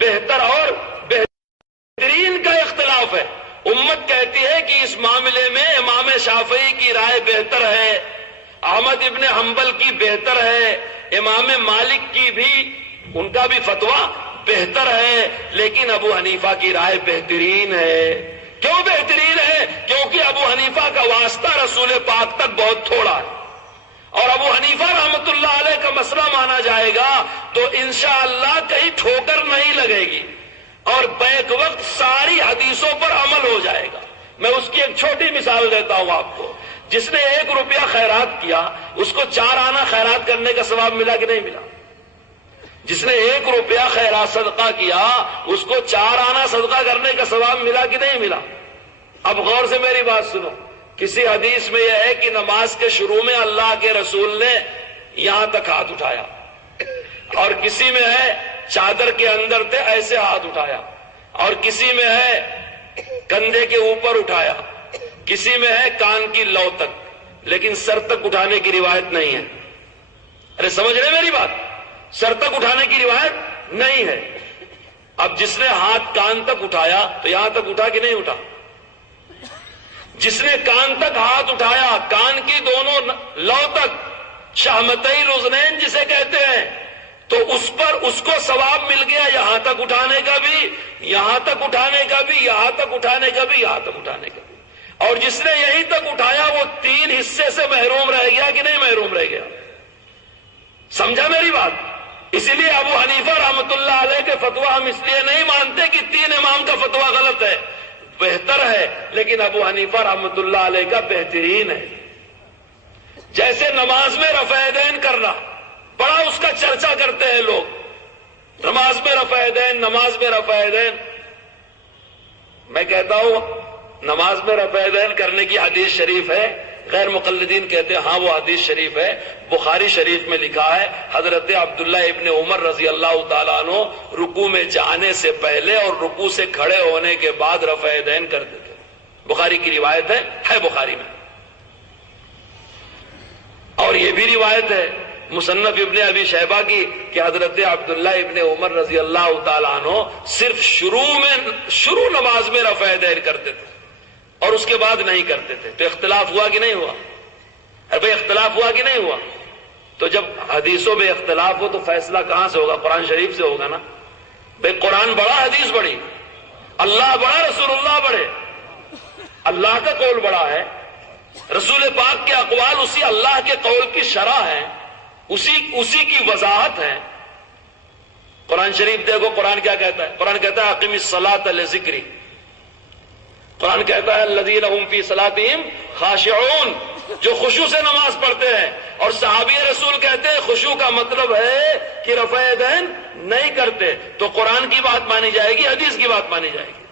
بہتر اور بہترین کا اختلاف ہے۔ امت کہتی ہے کہ اس معاملے میں امام شافعی کی رائے بہتر ہے، احمد ابن حنبل کی بہتر ہے، امام مالک کی بھی، ان کا بھی فتویٰ بہتر ہے، لیکن ابو حنیفہ کی رائے بہترین ہے۔ کیوں بہترین ہے؟ کیونکہ ابو حنیفہ کا واسطہ رسول پاک تک بہت تھوڑا ہے، اور ابو حنیفہ رحمت اللہ علیہ کا مسئلہ مانا جائے گا تو انشاءاللہ کہیں ٹھوکر نہیں لگے گی، اور بیک وقت ساری حدیثوں پر عمل ہو جائے گا۔ میں اس کی ایک چھوٹی مثال دیتا ہوں آپ کو. جس نے 1 روپیہ خیرات کیا اس کو 4 آنا خیرات کرنے کا ثواب ملا کہ نہیں ملا؟ جس نے 1 روپیہ خیرات صدقہ کیا اس کو 4 آنا صدقہ کرنے کا ثواب ملا کہ نہیں ملا؟ اب غور سے میری بات سنو. کسی حدیث میں یہ ہے کہ نماز کے شروع میں اللہ کے رسول نے یہاں تک ہاتھ اٹھایا، اور کسی میں ہے چادر کے اندر تھے ایسے ہاتھ اٹھایا، اور کسی میں ہے کندھے کے اوپر اٹھایا، کسی میں ہے کان کی لو تک، لیکن سر تک اٹھانے کی روایت نہیں ہے. ارے سمجھ رہے میری بات؟ سر تک اٹھانے کی روایت نہیں ہے. اب جس نے ہاتھ کان تک اٹھایا تو یہاں تک اٹھا کہ نہیں اٹھا؟ جس نے کان تک ہاتھ اٹھایا، کان کی دونوں لو تک، شہمتئی الاذنین جسے کہتے ہیں، تو اس پر اس کو ثواب مل گیا یہاں تک اٹھانے کا بھی، یہاں تک اٹھانے کا بھی، یہاں تک اٹھانے کا بھی، یہاں تک اٹھانے کا بھی. اور جس نے یہیں تک اٹھایا وہ 3 حصے سے محروم رہ گیا کہ نہیں محروم رہ گیا؟ سمجھا میری بات؟ اسی لیے ابو حنیفہ رحمۃ اللہ علیہ کے فتویٰ ہم اس لیے نہیں مانتے کہ 3 امام کا فتویٰ غلط ہے، بہتر ہے، لیکن ابو حنیفہ رحمۃ اللہ علیہ کا بہترین ہے. جیسے نماز میں رفع یدین کرنا، بڑا اس کا چرچا کرتے ہیں لوگ، نماز میں رفع یدین، نماز میں رفع یدین. میں کہتا ہوں نماز میں رفع یدین کرنے کی حدیث شریف ہے. غیر مقلدین کہتے ہیں ہاں وہ حدیث شریف ہے. بخاری شریف میں لکھا ہے حضرت عبداللہ ابن عمر رضی اللہ تعالیٰ عنہ رکوع میں جانے سے پہلے اور رکوع سے کھڑے ہونے کے بعد رفع یدین کرتے تھے. بخاری کی روایت ہے بخاری میں. اور یہ بھی روایت ہے مصنف ابن ابی شیبہ کی کہ حضرت عبداللہ ابن عمر رضی اللہ تعالیٰ عنہ صرف شروع نماز میں رفع یدین کرتے تھے اور اس کے بعد نہیں کرتے تھے. تو اختلاف ہوا کہ نہیں ہوا؟ ارے بھائی اختلاف ہوا کہ نہیں ہوا؟ تو جب حدیثوں میں اختلاف ہو تو فیصلہ کہاں سے ہوگا؟ قرآن شریف سے ہوگا نا. بھائی قرآن بڑا، حدیث بڑی، اللہ بڑا، رسول اللہ بڑے. اللہ کا قول بڑا ہے، رسول پاک کے اقوال اسی اللہ کے قول کی شرح ہے، اسی کی وضاحت ہے. قرآن شریف دیکھو قرآن کیا کہتا ہے. قرآن کہتا ہے اقم الصلاۃ لذکری. قرآن کہتا ہے الذین هم فی صلاتہم خاشعون، جو خشوع سے نماز پڑھتے ہیں. اور صحابی رسول کہتے ہیں خشوع کا مطلب ہے کہ رفع یدین نہیں کرتے. تو قرآن کی بات مانی جائے گی، حدیث کی بات مانی جائے گی.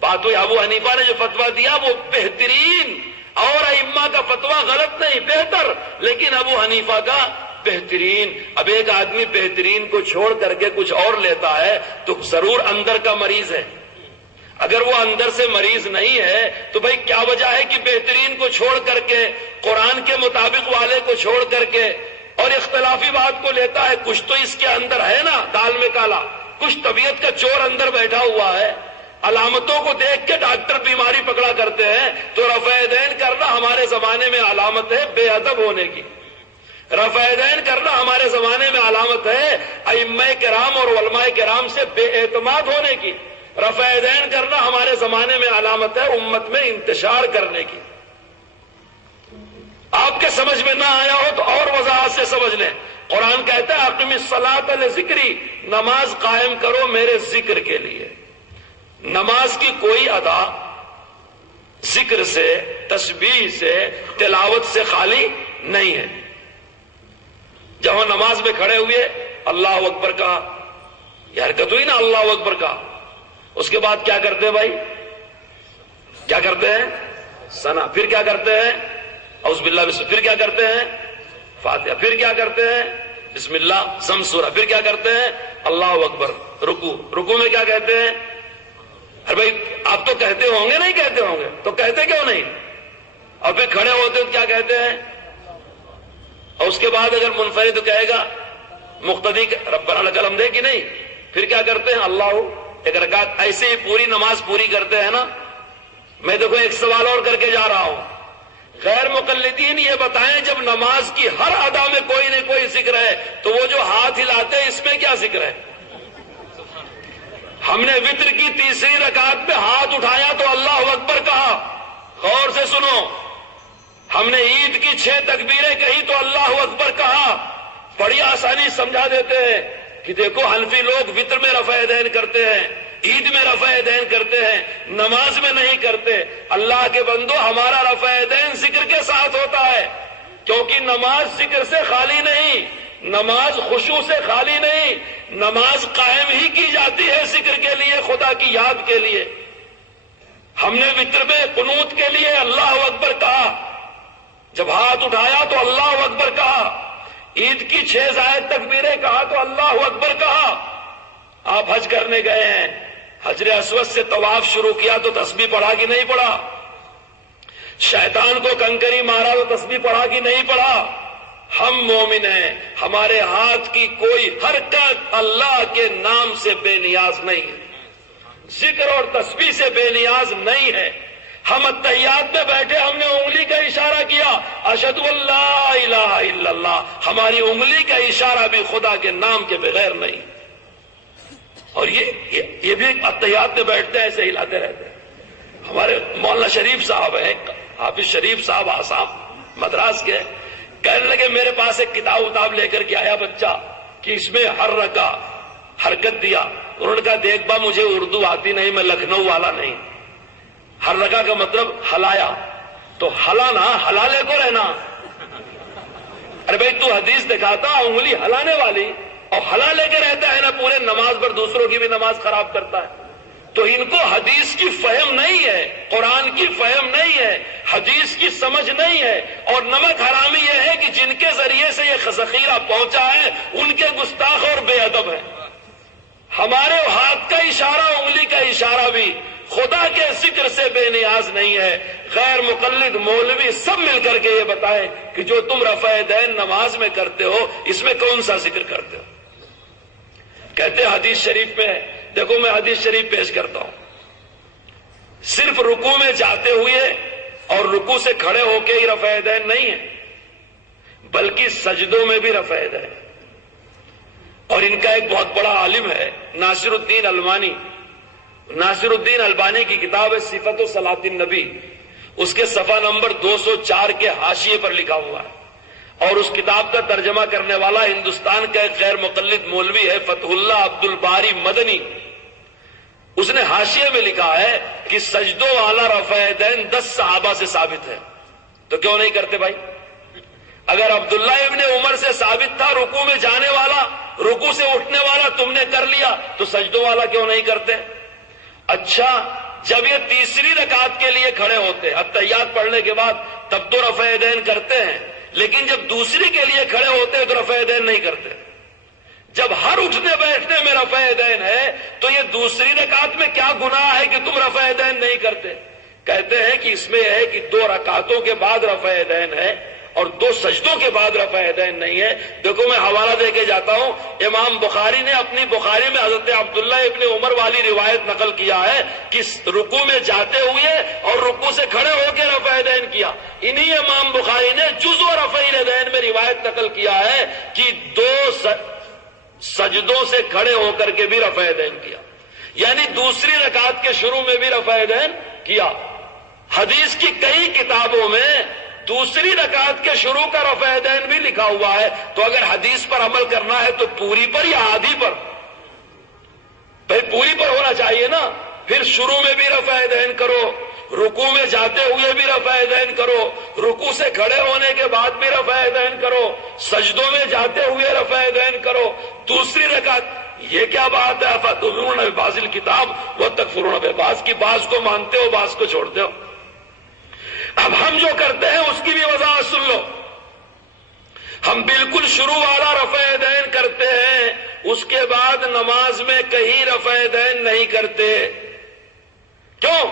بات ہوئی ابو حنیفہ نے جو فتویٰ دیا وہ بہترین، اور ائمہ کا فتویٰ غلط نہیں، بہتر، لیکن ابو حنیفہ کا بہترین. اب ایک آدمی بہترین کو چھوڑ کر کے کچھ اور لیتا ہے تو ضرور اندر کا مریض ہے. اگر وہ اندر سے مریض نہیں ہے تو بھائی کیا وجہ ہے کہ بہترین کو چھوڑ کر کے، قرآن کے مطابق والے کو چھوڑ کر کے اور اختلافی بات کو لیتا ہے؟ کچھ تو اس کے اندر ہے نا، دال میں کالا، کچھ طبیعت کا چور اندر بیٹھا ہوا ہے. علامتوں کو دیکھ کے ڈاکٹر بیماری پکڑا کرتے ہیں. تو رفع یدین کرنا ہمارے زمانے میں علامت ہے بے ادب ہونے کی. رفع یدین کرنا ہمارے زمانے میں علامت ہے ائمہ کرام اور علماء کرام سے بے اعتماد ہونے کی. رفع یدین کرنا ہمارے زمانے میں علامت ہے امت میں انتشار کرنے کی. آپ کے سمجھ میں نہ آیا ہو تو اور وضاحت سے سمجھ لیں. قرآن کہتا ہے اقم الصلاۃ لذکری، نماز قائم کرو میرے ذکر کے لیے. نماز کی کوئی ادا ذکر سے، تسبیح سے، تلاوت سے خالی نہیں ہے. جب ہم نماز میں کھڑے ہوئے اللہ اکبر کہا، یہ حرکت ہوئی نا، اللہ اکبر کہا، اس کے بعد کیا کرتے ہیں بھائی؟ کیا کرتے ہیں؟ ثنا. پھر کیا کرتے ہیں؟ اعوذ باللہ بسم. پھر کیا کرتے ہیں؟ فاتحہ. پھر کیا کرتے ہیں؟ بسم اللہ ضم سورہ. پھر کیا کرتے ہیں؟ اللہ اکبر. رکوع میں کیا کہتے ہیں؟ ارے بھائی آپ تو کہتے ہوں گے، نہیں کہتے ہوں گے تو کہتے کیوں نہیں؟ اور پھر کھڑے ہوتے تو کیا کہتے ہیں؟ اور اس کے بعد اگر منفرد کہے گا مقتدی ربنا لک الحمد ہے کہ نہیں؟ پھر کیا کرتے ہیں؟ اللہ. ایک رکعت ایسے ہی پوری نماز پوری کرتے ہیں نا. میں دیکھو ایک سوال اور کر کے جا رہا ہوں. غیر مقلدین یہ بتائیں جب نماز کی ہر ادا میں کوئی نہ کوئی ذکر ہے تو وہ جو ہاتھ ہلاتے ہیں اس میں کیا ذکر ہے؟ ہم نے وتر کی تیسری رکعت میں ہاتھ اٹھایا تو اللہ اکبر کہا. غور سے سنو. ہم نے عید کی 6 تکبیریں کہی تو اللہ اکبر کہا. بڑی آسانی سمجھا دیتے ہیں کہ دیکھو حنفی لوگ وتر میں رفع یدین کرتے ہیں، عید میں رفع دین کرتے ہیں، نماز میں نہیں کرتے۔ اللہ کے بندو، ہمارا رفع دین ذکر کے ساتھ ہوتا ہے، کیونکہ نماز ذکر سے خالی نہیں، نماز خشوع سے خالی نہیں، نماز قائم ہی کی جاتی ہے ذکر کے لیے، خدا کی یاد کے لیے۔ ہم نے وتر میں قنوت کے لیے اللہ اکبر کہا، جب ہاتھ اٹھایا تو اللہ اکبر کہا، عید کی 6 زائد تکبیریں کہا تو اللہ اکبر کہا۔ آپ حج کرنے گئے ہیں، حجر اسود سے طواف شروع کیا تو تسبیح پڑھا کہ نہیں پڑھا؟ شیطان کو کنکری مارا تو تسبیح پڑھا کہ نہیں پڑھا؟ ہم مومن ہیں، ہمارے ہاتھ کی کوئی حرکت اللہ کے نام سے بے نیاز نہیں ہے، ذکر اور تسبیح سے بے نیاز نہیں ہے۔ ہم التحیات میں بیٹھے، ہم نے انگلی کا اشارہ کیا، اشہد ان لا الہ الا اللہ، ہماری انگلی کا اشارہ بھی خدا کے نام کے بغیر نہیں۔ اور یہ بھی التحیات میں بیٹھتے ہیں، ایسے ہلاتے رہتے ہیں۔ ہمارے مولانا شریف صاحب ہیں، حافظ شریف صاحب آسام مدراس کے، کہنے لگے میرے پاس ایک کتاب لے کر کے آیا بچہ کہ اس میں ہر رکع حرکت دیا۔ انہوں نے کہا دیکھ با، مجھے اردو آتی نہیں، میں لکھنؤ والا نہیں، ہر رکع کا مطلب ہلایا، تو ہلانا ہلالے کو رہنا۔ ارے بھائی تو حدیث دکھاتا انگلی ہلانے والی، اور ہلا لے کے رہتا ہے نا پورے نماز پر، دوسروں کی بھی نماز خراب کرتا ہے۔ تو ان کو حدیث کی فہم نہیں ہے، قرآن کی فہم نہیں ہے، حدیث کی سمجھ نہیں ہے، اور نمک حرامی یہ ہے کہ جن کے ذریعے سے یہ ذخیرہ پہنچا ہے ان کے گستاخ اور بے ادب ہیں۔ ہمارے ہاتھ کا اشارہ، انگلی کا اشارہ بھی خدا کے ذکر سے بے نیاز نہیں ہے۔ غیر مقلد مولوی سب مل کر کے یہ بتائیں کہ جو تم رفع دین نماز میں کرتے ہو اس میں کون سا ذکر کرتے ہو؟ کہتے ہیں حدیث شریف میں، دیکھو میں حدیث شریف پیش کرتا ہوں، صرف رکوع میں جاتے ہوئے اور رکوع سے کھڑے ہو کے ہی رفع دین نہیں ہے، بلکہ سجدوں میں بھی رفع دین۔ اور ان کا ایک بہت بڑا عالم ہے ناصر الدین البانی کی کتاب ہے صفت صلاۃ النبی، اس کے صفحہ نمبر 204 کے حاشیے پر لکھا ہوا ہے، اور اس کتاب کا ترجمہ کرنے والا ہندوستان کا ایک غیر مقلد مولوی ہے فتح اللہ عبد الباری مدنی۔ اس نے حاشیے میں لکھا ہے کہ سجدوں والا رفع دین 10 صحابہ سے ثابت ہے، تو کیوں نہیں کرتے بھائی؟ اگر عبداللہ ابن عمر سے ثابت تھا رکوع میں جانے والا، رکوع سے اٹھنے والا تم نے کر لیا، تو سجدوں والا کیوں نہیں کرتے؟ اچھا، جب یہ تیسری رکعت کے لیے کھڑے ہوتے التحیات پڑھنے کے بعد تب تو رفع دین کرتے ہیں، لیکن جب دوسری کے لیے کھڑے ہوتے ہیں تو رفع دین نہیں کرتے۔ جب ہر اٹھنے بیٹھنے میں رفع دین ہے تو یہ دوسری رکعت میں کیا گناہ ہے کہ تم رفع دین نہیں کرتے؟ کہتے ہیں کہ اس میں یہ ہے کہ 2 رکعتوں کے بعد رفع دین ہے اور 2 سجدوں کے بعد رفع دین نہیں ہے۔ دیکھو میں حوالہ دے کے جاتا ہوں، امام بخاری نے اپنی بخاری میں حضرت عبداللہ ابن عمر والی روایت نقل کیا ہے کہ رکوع میں جاتے ہوئے اور رکوع سے کھڑے ہو کے رفع دین کیا۔ انہی امام بخاری نے جزء رفع دین میں روایت نقل کیا ہے کہ 2 سجدوں سے کھڑے ہو کر کے بھی رفع دین کیا، یعنی دوسری رکعت کے شروع میں بھی رفع دین کیا۔ حدیث کی کئی کتابوں میں دوسری رکعت کے شروع کا رفع دین بھی لکھا ہوا ہے، تو اگر حدیث پر عمل کرنا ہے تو پوری پر یا آدھی پر؟ بھائی پوری پر ہونا چاہیے نا۔ پھر شروع میں بھی رفع دین کرو، رکوع میں جاتے ہوئے بھی رفع دین کرو، رکوع سے کھڑے ہونے کے بعد بھی رفع دین کرو، سجدوں میں جاتے ہوئے رفع دین کرو، دوسری رکعت۔ یہ کیا بات ہے؟ فتؤمنون ببعض الکتاب وتکفرون ببعض، کی بعض کو مانتے ہو بعض کو چھوڑتے ہو۔ اب ہم جو کرتے ہیں اس کی بھی وضاحت سن لو۔ ہم بالکل شروع والا رفع دین کرتے ہیں، اس کے بعد نماز میں کہیں رفع دین نہیں کرتے۔ کیوں؟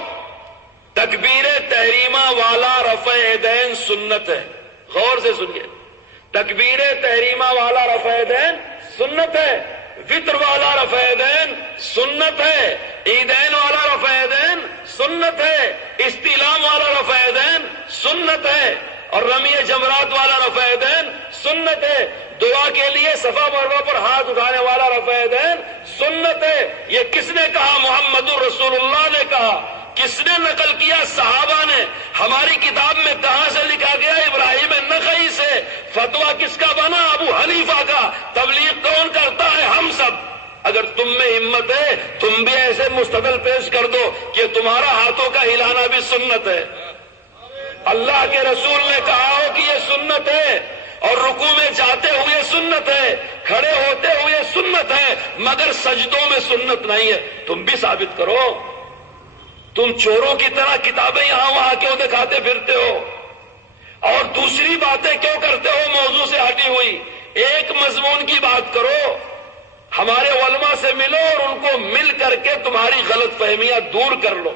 تکبیر تحریمہ والا رفع دین سنت ہے، غور سے سنیے، تکبیر تحریمہ والا رفع دین سنت ہے، وطر والا رفع دین سنت ہے، عیدین والا رفع دین سنت ہے، استلام والا رفع دین سنت ہے، اور رمی جمرات والا رفع دین سنت ہے، دعا کے لیے صفا مروہ پر ہاتھ اٹھانے والا رفع دین سنت ہے۔ یہ کس نے کہا؟ محمد رسول اللہ نے کہا۔ کس نے نقل کیا؟ صحابہ نے۔ ہماری کتاب میں کہاں سے لکھا گیا؟ ابراہیم نخعی سے۔ فتویٰ کس کا بنا؟ ابو حنیفہ کا۔ تبلیغ کون کرتا ہے؟ ہم سب۔ اگر تم میں ہمت ہے تم بھی ایسے مستدل پیش کر دو کہ تمہارا ہاتھوں کا ہلانا بھی سنت ہے. اللہ کے رسول نے کہا ہو کہ یہ سنت ہے، اور رکوع میں جاتے ہوئے سنت ہے، کھڑے ہوتے ہوئے سنت ہے، مگر سجدوں میں سنت نہیں ہے. تم بھی ثابت کرو. تم چوروں کی طرح کتابیں یہاں وہاں کیوں دکھاتے پھرتے ہو اور دوسری باتیں کیوں کرتے ہو موضوع سے ہٹی ہوئی؟ ایک مضمون کی بات کرو. ہمارے علماء سے ملو اور ان کو مل کر کے تمہاری غلط فہمیاں دور کر لو.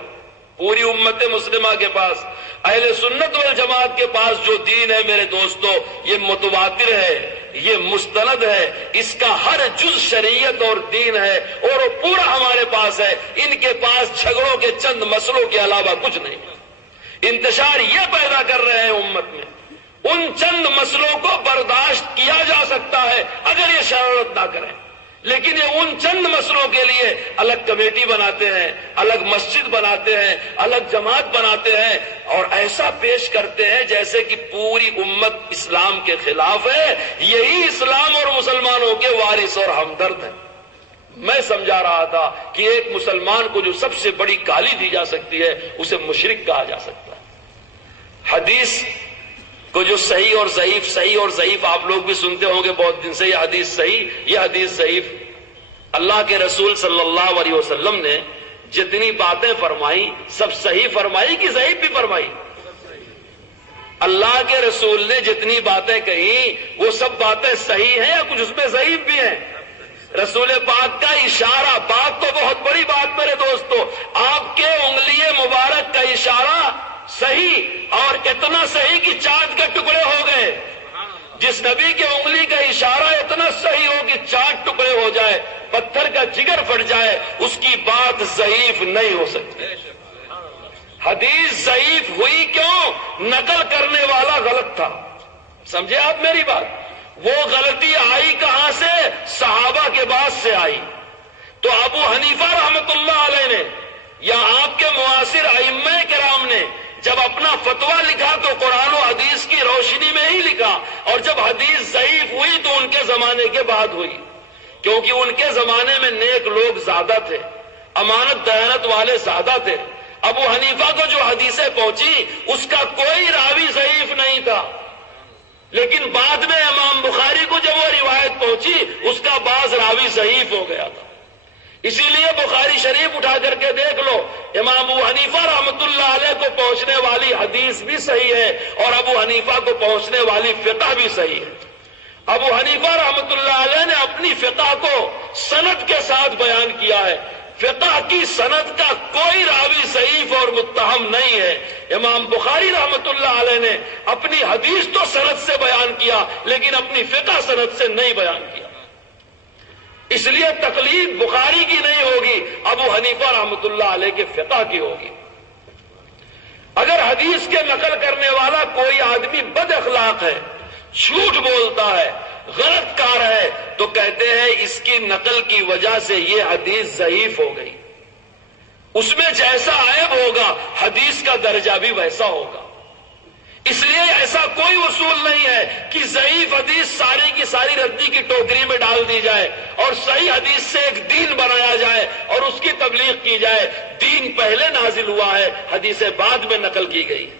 پوری امت مسلمہ کے پاس، اہل سنت والجماعت کے پاس جو دین ہے میرے دوستو، یہ متواتر ہے، یہ مستند ہے، اس کا ہر جز شریعت اور دین ہے، اور وہ پورا ہمارے پاس ہے. ان کے پاس جھگڑوں کے چند مسئلوں کے علاوہ کچھ نہیں. انتشار یہ پیدا کر رہے ہیں امت میں. ان چند مسئلوں کو برداشت کیا جا سکتا ہے اگر یہ شرارت نہ کریں، لیکن یہ ان چند مسئلوں کے لیے الگ کمیٹی بناتے ہیں، الگ مسجد بناتے ہیں، الگ جماعت بناتے ہیں، اور ایسا پیش کرتے ہیں جیسے کہ پوری امت اسلام کے خلاف ہے. یہی اسلام اور مسلمانوں کے وارث اور ہمدرد ہیں. میں سمجھا رہا تھا کہ ایک مسلمان کو جو سب سے بڑی گالی دی جا سکتی ہے اسے مشرک کہا جا سکتا ہے. حدیث کو جو صحیح اور ضعیف آپ لوگ بھی سنتے ہوں گے بہت دن سے، یہ حدیث صحیح، یہ حدیث ضعیف. اللہ کے رسول صلی اللہ علیہ وسلم نے جتنی باتیں فرمائی سب صحیح فرمائی کہ ضعیف بھی فرمائی؟ اللہ کے رسول نے جتنی باتیں کہی وہ سب باتیں صحیح ہیں یا کچھ اس میں ضعیف بھی ہیں؟ رسول پاک کا اشارہ، بات تو بہت بڑی بات میرے دوستو، آپ کے انگلی مبارک کا اشارہ صحیح، اور اتنا صحیح کہ چاند کے ٹکڑے ہو گئے. جس نبی کے انگلی کا اشارہ اتنا صحیح ہو کہ چاند ٹکڑے ہو جائے، پتھر کا جگر پھٹ جائے، اس کی بات ضعیف نہیں ہو سکتی. حدیث ضعیف ہوئی کیوں؟ نقل کرنے والا غلط تھا. سمجھے آپ میری بات؟ وہ غلطی آئی کہاں سے؟ صحابہ کے بعد سے آئی. تو ابو حنیفہ رحمت اللہ علیہ نے یا آپ کے معاصر ائمہ کرام نے جب اپنا فتویٰ لکھا تو قرآن و حدیث کی روشنی میں ہی لکھا، اور جب حدیث ضعیف ہوئی تو ان کے زمانے کے بعد ہوئی، کیونکہ ان کے زمانے میں نیک لوگ زیادہ تھے، امانت دیانت والے زیادہ تھے. ابو حنیفہ کو جو حدیثیں پہنچی اس کا کوئی راوی ضعیف نہیں تھا، لیکن بعد میں امام بخاری کو جب وہ روایت پہنچی اس کا بعض راوی ضعیف ہو گیا تھا. اسی لیے بخاری شریف اٹھا کر کے دیکھ لو، امام ابو حنیفہ رحمت اللہ علیہ کو پہنچنے والی حدیث بھی صحیح ہے اور ابو حنیفہ کو پہنچنے والی فقہ بھی صحیح ہے. ابو حنیفہ رحمت اللہ علیہ نے اپنی فقہ کو سند کے ساتھ بیان کیا ہے. فقہ کی سند کا کوئی راوی ضعیف اور متہم نہیں ہے. امام بخاری رحمت اللہ علیہ نے اپنی حدیث تو سند سے بیان کیا لیکن اپنی فقہ سند سے نہیں بیان کیا. اس لیے تقلید بخاری کی نہیں ہوگی، ابو حنیفہ رحمت اللہ علیہ کے فقہ کی ہوگی. اگر حدیث کے نقل کرنے والا کوئی آدمی بد اخلاق ہے، جھوٹ بولتا ہے، غلط کار ہے، تو کہتے ہیں اس کی نقل کی وجہ سے یہ حدیث ضعیف ہو گئی. اس میں جیسا عیب ہوگا حدیث کا درجہ بھی ویسا ہوگا. اس لیے ایسا کوئی اصول نہیں ہے کہ ضعیف حدیث ساری کی ساری ردی کی ٹوکری میں ڈال دی جائے اور صحیح حدیث سے ایک دین بنایا جائے اور اس کی تبلیغ کی جائے. دین پہلے نازل ہوا ہے، حدیثیں بعد میں نقل کی گئی.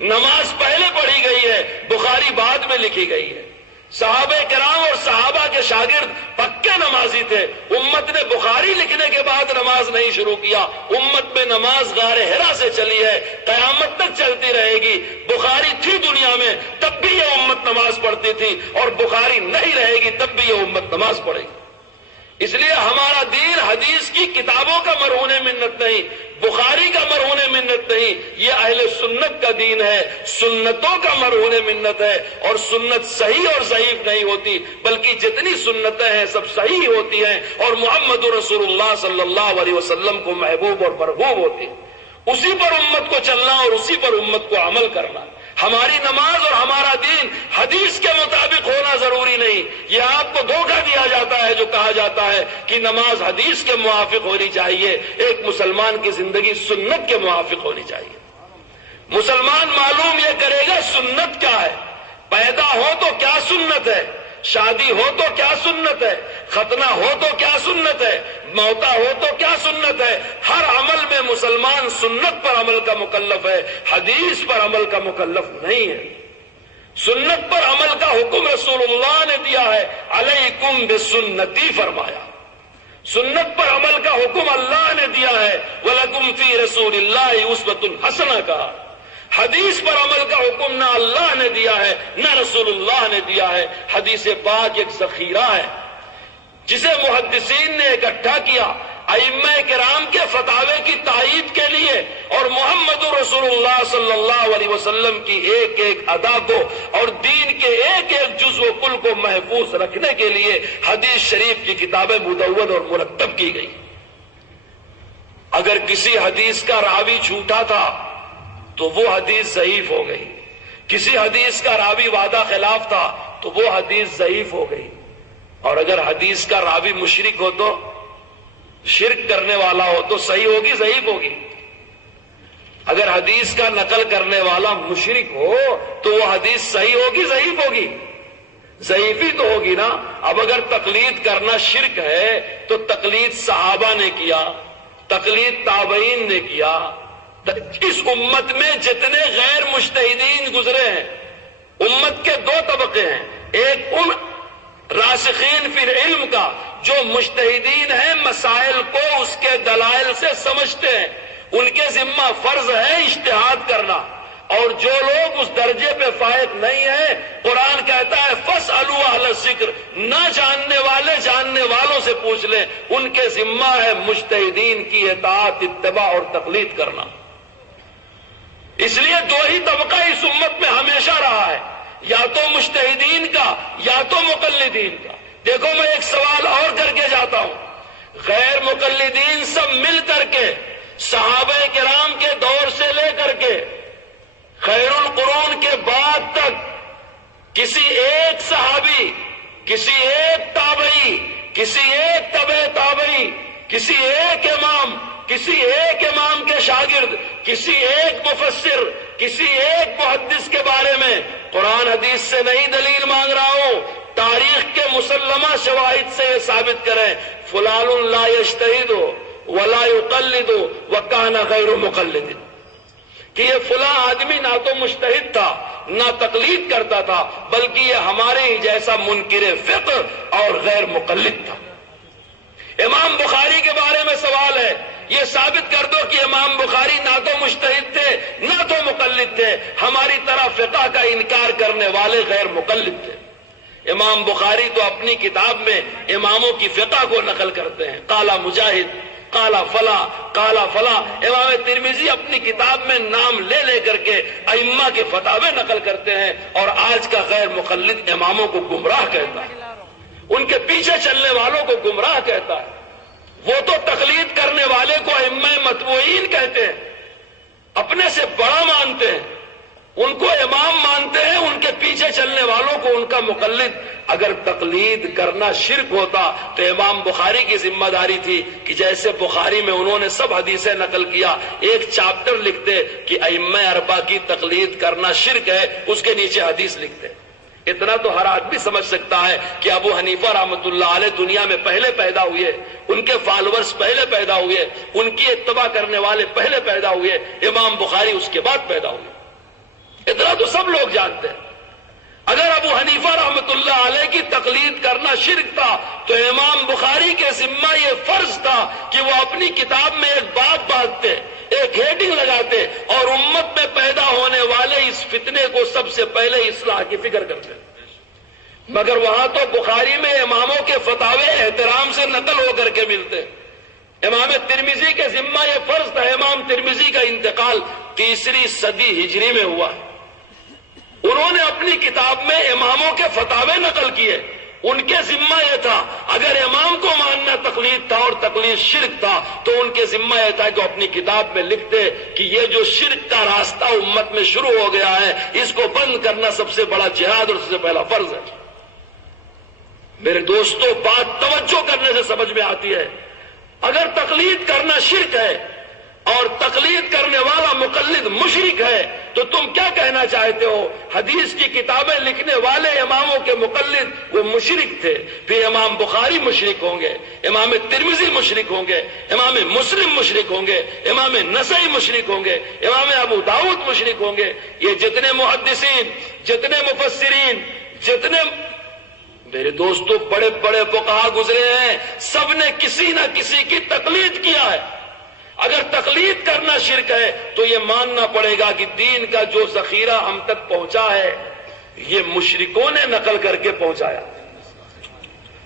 نماز پہلے پڑھی گئی ہے، بخاری بعد میں لکھی گئی ہے. صحابہ کرام اور صحابہ کے شاگرد پکے نمازی تھے. امت نے بخاری لکھنے کے بعد نماز نہیں شروع کیا. امت میں نماز غار حرا سے چلی ہے، قیامت تک چلتی رہے گی. بخاری تھی دنیا میں تب بھی یہ امت نماز پڑھتی تھی، اور بخاری نہیں رہے گی تب بھی یہ امت نماز پڑھے گی. اس لیے ہمارا دین حدیث کی کتابوں کا مرہون منت نہیں، بخاری کا مرہون منت نہیں، یہ اہل سنت کا دین ہے، سنتوں کا مرہون منت ہے. اور سنت صحیح اور ضعیف نہیں ہوتی، بلکہ جتنی سنتیں ہیں سب صحیح ہوتی ہیں اور محمد رسول اللہ صلی اللہ علیہ وسلم کو محبوب اور مرغوب ہوتی ہے. اسی پر امت کو چلنا اور اسی پر امت کو عمل کرنا. ہماری نماز اور ہمارا دین حدیث کے مطابق ہونا ضروری نہیں. یہ آپ کو دھوکہ دیا جاتا ہے جو کہا جاتا ہے کہ نماز حدیث کے موافق ہونی چاہیے. ایک مسلمان کی زندگی سنت کے موافق ہونی چاہیے. مسلمان معلوم یہ کرے گا سنت کیا ہے، پیدا ہو تو کیا سنت ہے، شادی ہو تو کیا سنت ہے، ختنہ ہو تو کیا سنت ہے، موتا ہو تو کیا سنت ہے. ہر عمل میں مسلمان سنت پر عمل کا مکلف ہے، حدیث پر عمل کا مکلف نہیں ہے. سنت پر عمل کا حکم رسول اللہ نے دیا ہے، علیکم بسنتی فرمایا. سنت پر عمل کا حکم اللہ نے دیا ہے، وَلَكُمْ فِي رَسُولِ اللَّهِ أُسْوَةٌ حَسَنَةٌ کہا. حدیث پر عمل کا حکم نہ اللہ نے دیا ہے نہ رسول اللہ نے دیا ہے. حدیث پاک ایک ذخیرہ ہے جسے محدثین نے اکٹھا کیا ائمہ کرام کے فتاوے کی تائید کے لیے اور محمد رسول اللہ صلی اللہ علیہ وسلم کی ایک ایک ادا کو اور دین کے ایک ایک جزو و کل کو محفوظ رکھنے کے لیے حدیث شریف کی کتابیں مدون اور مرتب کی گئی. اگر کسی حدیث کا راوی جھوٹا تھا تو وہ حدیث ضعیف ہو گئی، کسی حدیث کا راوی وعدہ خلاف تھا تو وہ حدیث ضعیف ہو گئی. اور اگر حدیث کا راوی مشرک ہو تو، شرک کرنے والا ہو تو صحیح ہوگی ضعیف ہوگی؟ اگر حدیث کا نقل کرنے والا مشرک ہو تو وہ حدیث صحیح ہوگی ضعیف ہوگی؟ ضعیف ہی تو ہوگی نا. اب اگر تقلید کرنا شرک ہے تو تقلید صحابہ نے کیا، تقلید تابعین نے کیا. اس امت میں جتنے غیر مجتہدین گزرے ہیں، امت کے دو طبقے ہیں. ایک ان راسخین فی العلم کا جو مجتہدین ہیں، مسائل کو اس کے دلائل سے سمجھتے ہیں، ان کے ذمہ فرض ہے اجتہاد کرنا. اور جو لوگ اس درجے پہ فائق نہیں ہیں، قرآن کہتا ہے فاسألوا اہل الذکر، نہ جاننے والے جاننے والوں سے پوچھ لیں. ان کے ذمہ ہے مجتہدین کی اطاعت، اتباع اور تقلید کرنا. اس لیے دو ہی طبقہ اس امت میں ہمیشہ رہا ہے، یا تو مجتہدین کا یا تو مقلدین کا. دیکھو میں ایک سوال اور کر کے جاتا ہوں. غیر مقلدین سب مل کر کے صحابہ کرام کے دور سے لے کر کے خیر القرون کے بعد تک کسی ایک صحابی، کسی ایک تابعی، کسی ایک تبع تابعی، کسی ایک امام، کسی ایک امام کے شاگرد، کسی ایک مفسر، کسی ایک محدث کے بارے میں قرآن حدیث سے نہیں دلیل مانگ رہا ہوں، تاریخ کے مسلمہ شواہد سے یہ ثابت کریں فلان لا یجتہد ولا یقلد وکان غیر مقلد، کہ یہ فلاں آدمی نہ تو مجتہد تھا نہ تقلید کرتا تھا، بلکہ یہ ہمارے ہی جیسا منکر فقہ اور غیر مقلد تھا. امام بخاری کے بارے میں سوال ہے، یہ ثابت کر دو کہ امام بخاری نہ تو مجتہد تھے نہ تو مقلد تھے، ہماری طرح فقہ کا انکار کرنے والے غیر مقلد تھے. امام بخاری تو اپنی کتاب میں اماموں کی فقہ کو نقل کرتے ہیں، قال مجاہد، قال فلا، قال فلا. امام ترمذی اپنی کتاب میں نام لے لے کر کے ائمہ کے فتاوے نقل کرتے ہیں، اور آج کا غیر مقلد اماموں کو گمراہ کہتا ہے، ان کے پیچھے چلنے والوں کو گمراہ کہتا ہے. وہ تو تقلید کرنے والے کو ائمہ متبوعین کہتے ہیں، اپنے سے بڑا مانتے ہیں، ان کو امام مانتے ہیں، ان کے پیچھے چلنے والوں کو ان کا مقلد. اگر تقلید کرنا شرک ہوتا تو امام بخاری کی ذمہ داری تھی کہ جیسے بخاری میں انہوں نے سب حدیثیں نقل کیا، ایک چاپٹر لکھتے کہ ائمہ اربعہ کی تقلید کرنا شرک ہے، اس کے نیچے حدیث لکھتے. اتنا تو ہر آدمی سمجھ سکتا ہے کہ ابو حنیفہ رحمۃ اللہ علیہ دنیا میں پہلے پیدا ہوئے، ان کے فالوورز پہلے پیدا ہوئے، ان کی اتباع کرنے والے پہلے پیدا ہوئے، امام بخاری اس کے بعد پیدا ہوئے. اتنا تو سب لوگ جانتے ہیں. اگر ابو حنیفہ رحمۃ اللہ علیہ کی تقلید کرنا شرک تھا تو امام بخاری کے ذمہ یہ فرض تھا کہ وہ اپنی کتاب میں ایک باب باندھتے، ایک ہیڈنگ لگاتے اور امت میں پیدا ہونے والے اس فتنے کو سب سے پہلے اصلاح کی فکر کرتے. مگر وہاں تو بخاری میں اماموں کے فتاوے احترام سے نقل ہو کر کے ملتے. امام ترمذی کے ذمہ یہ فرض تھا. امام ترمذی کا انتقال 3 صدی ہجری میں ہوا. انہوں نے اپنی کتاب میں اماموں کے فتاوے نقل کیے. ان کے ذمہ یہ تھا اگر امام کو ماننا تقلید تھا اور تقلید شرک تھا تو ان کے ذمہ یہ تھا کہ اپنی کتاب میں لکھتے کہ یہ جو شرک کا راستہ امت میں شروع ہو گیا ہے، اس کو بند کرنا سب سے بڑا جہاد اور سب سے پہلا فرض ہے. میرے دوستو، بات توجہ کرنے سے سمجھ میں آتی ہے. اگر تقلید کرنا شرک ہے اور تقلید کرنے والا مقلد مشرک ہے، تو تم کیا کہنا چاہتے ہو؟ حدیث کی کتابیں لکھنے والے اماموں کے مقلد وہ مشرک تھے، پھر امام بخاری مشرک ہوں گے، امام ترمذی مشرک ہوں گے، امام مسلم مشرک ہوں گے، امام نسائی مشرک ہوں گے، امام ابو داؤد مشرک ہوں گے۔ یہ جتنے محدثین، جتنے مفسرین، جتنے میرے دوستوں بڑے بڑے فقہا گزرے ہیں، سب نے کسی نہ کسی کی تقلید کیا ہے۔ اگر تقلید کرنا شرک ہے تو یہ ماننا پڑے گا کہ دین کا جو ذخیرہ ہم تک پہنچا ہے یہ مشرکوں نے نقل کر کے پہنچایا،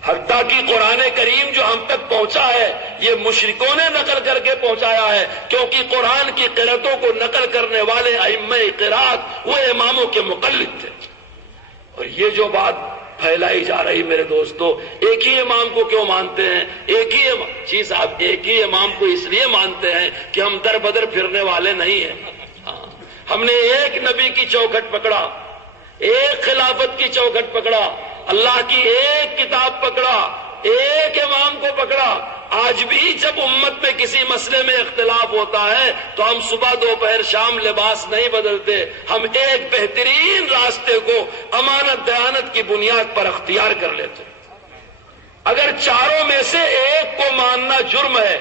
حتیٰ کہ قرآن کریم جو ہم تک پہنچا ہے یہ مشرکوں نے نقل کر کے پہنچایا ہے، کیونکہ قرآن کی قرأتوں کو نقل کرنے والے ائمہ قرأت وہ اماموں کے مقلد تھے۔ اور یہ جو بات پھیلائی جا رہی میرے دوستو، ایک ہی امام کو کیوں مانتے ہیں؟ ایک ہی صاحب ایک ہی امام کو اس لیے مانتے ہیں کہ ہم در بدر پھرنے والے نہیں ہیں۔ ہم نے ایک نبی کی چوکھٹ پکڑا، ایک خلافت کی چوکھٹ پکڑا، اللہ کی ایک کتاب پکڑا، ایک امام کو پکڑا۔ آج بھی جب امت میں کسی مسئلے میں اختلاف ہوتا ہے تو ہم صبح دوپہر شام لباس نہیں بدلتے، ہم ایک بہترین راستے کو امانت دیانت کی بنیاد پر اختیار کر لیتے۔ اگر چاروں میں سے ایک کو ماننا جرم ہے،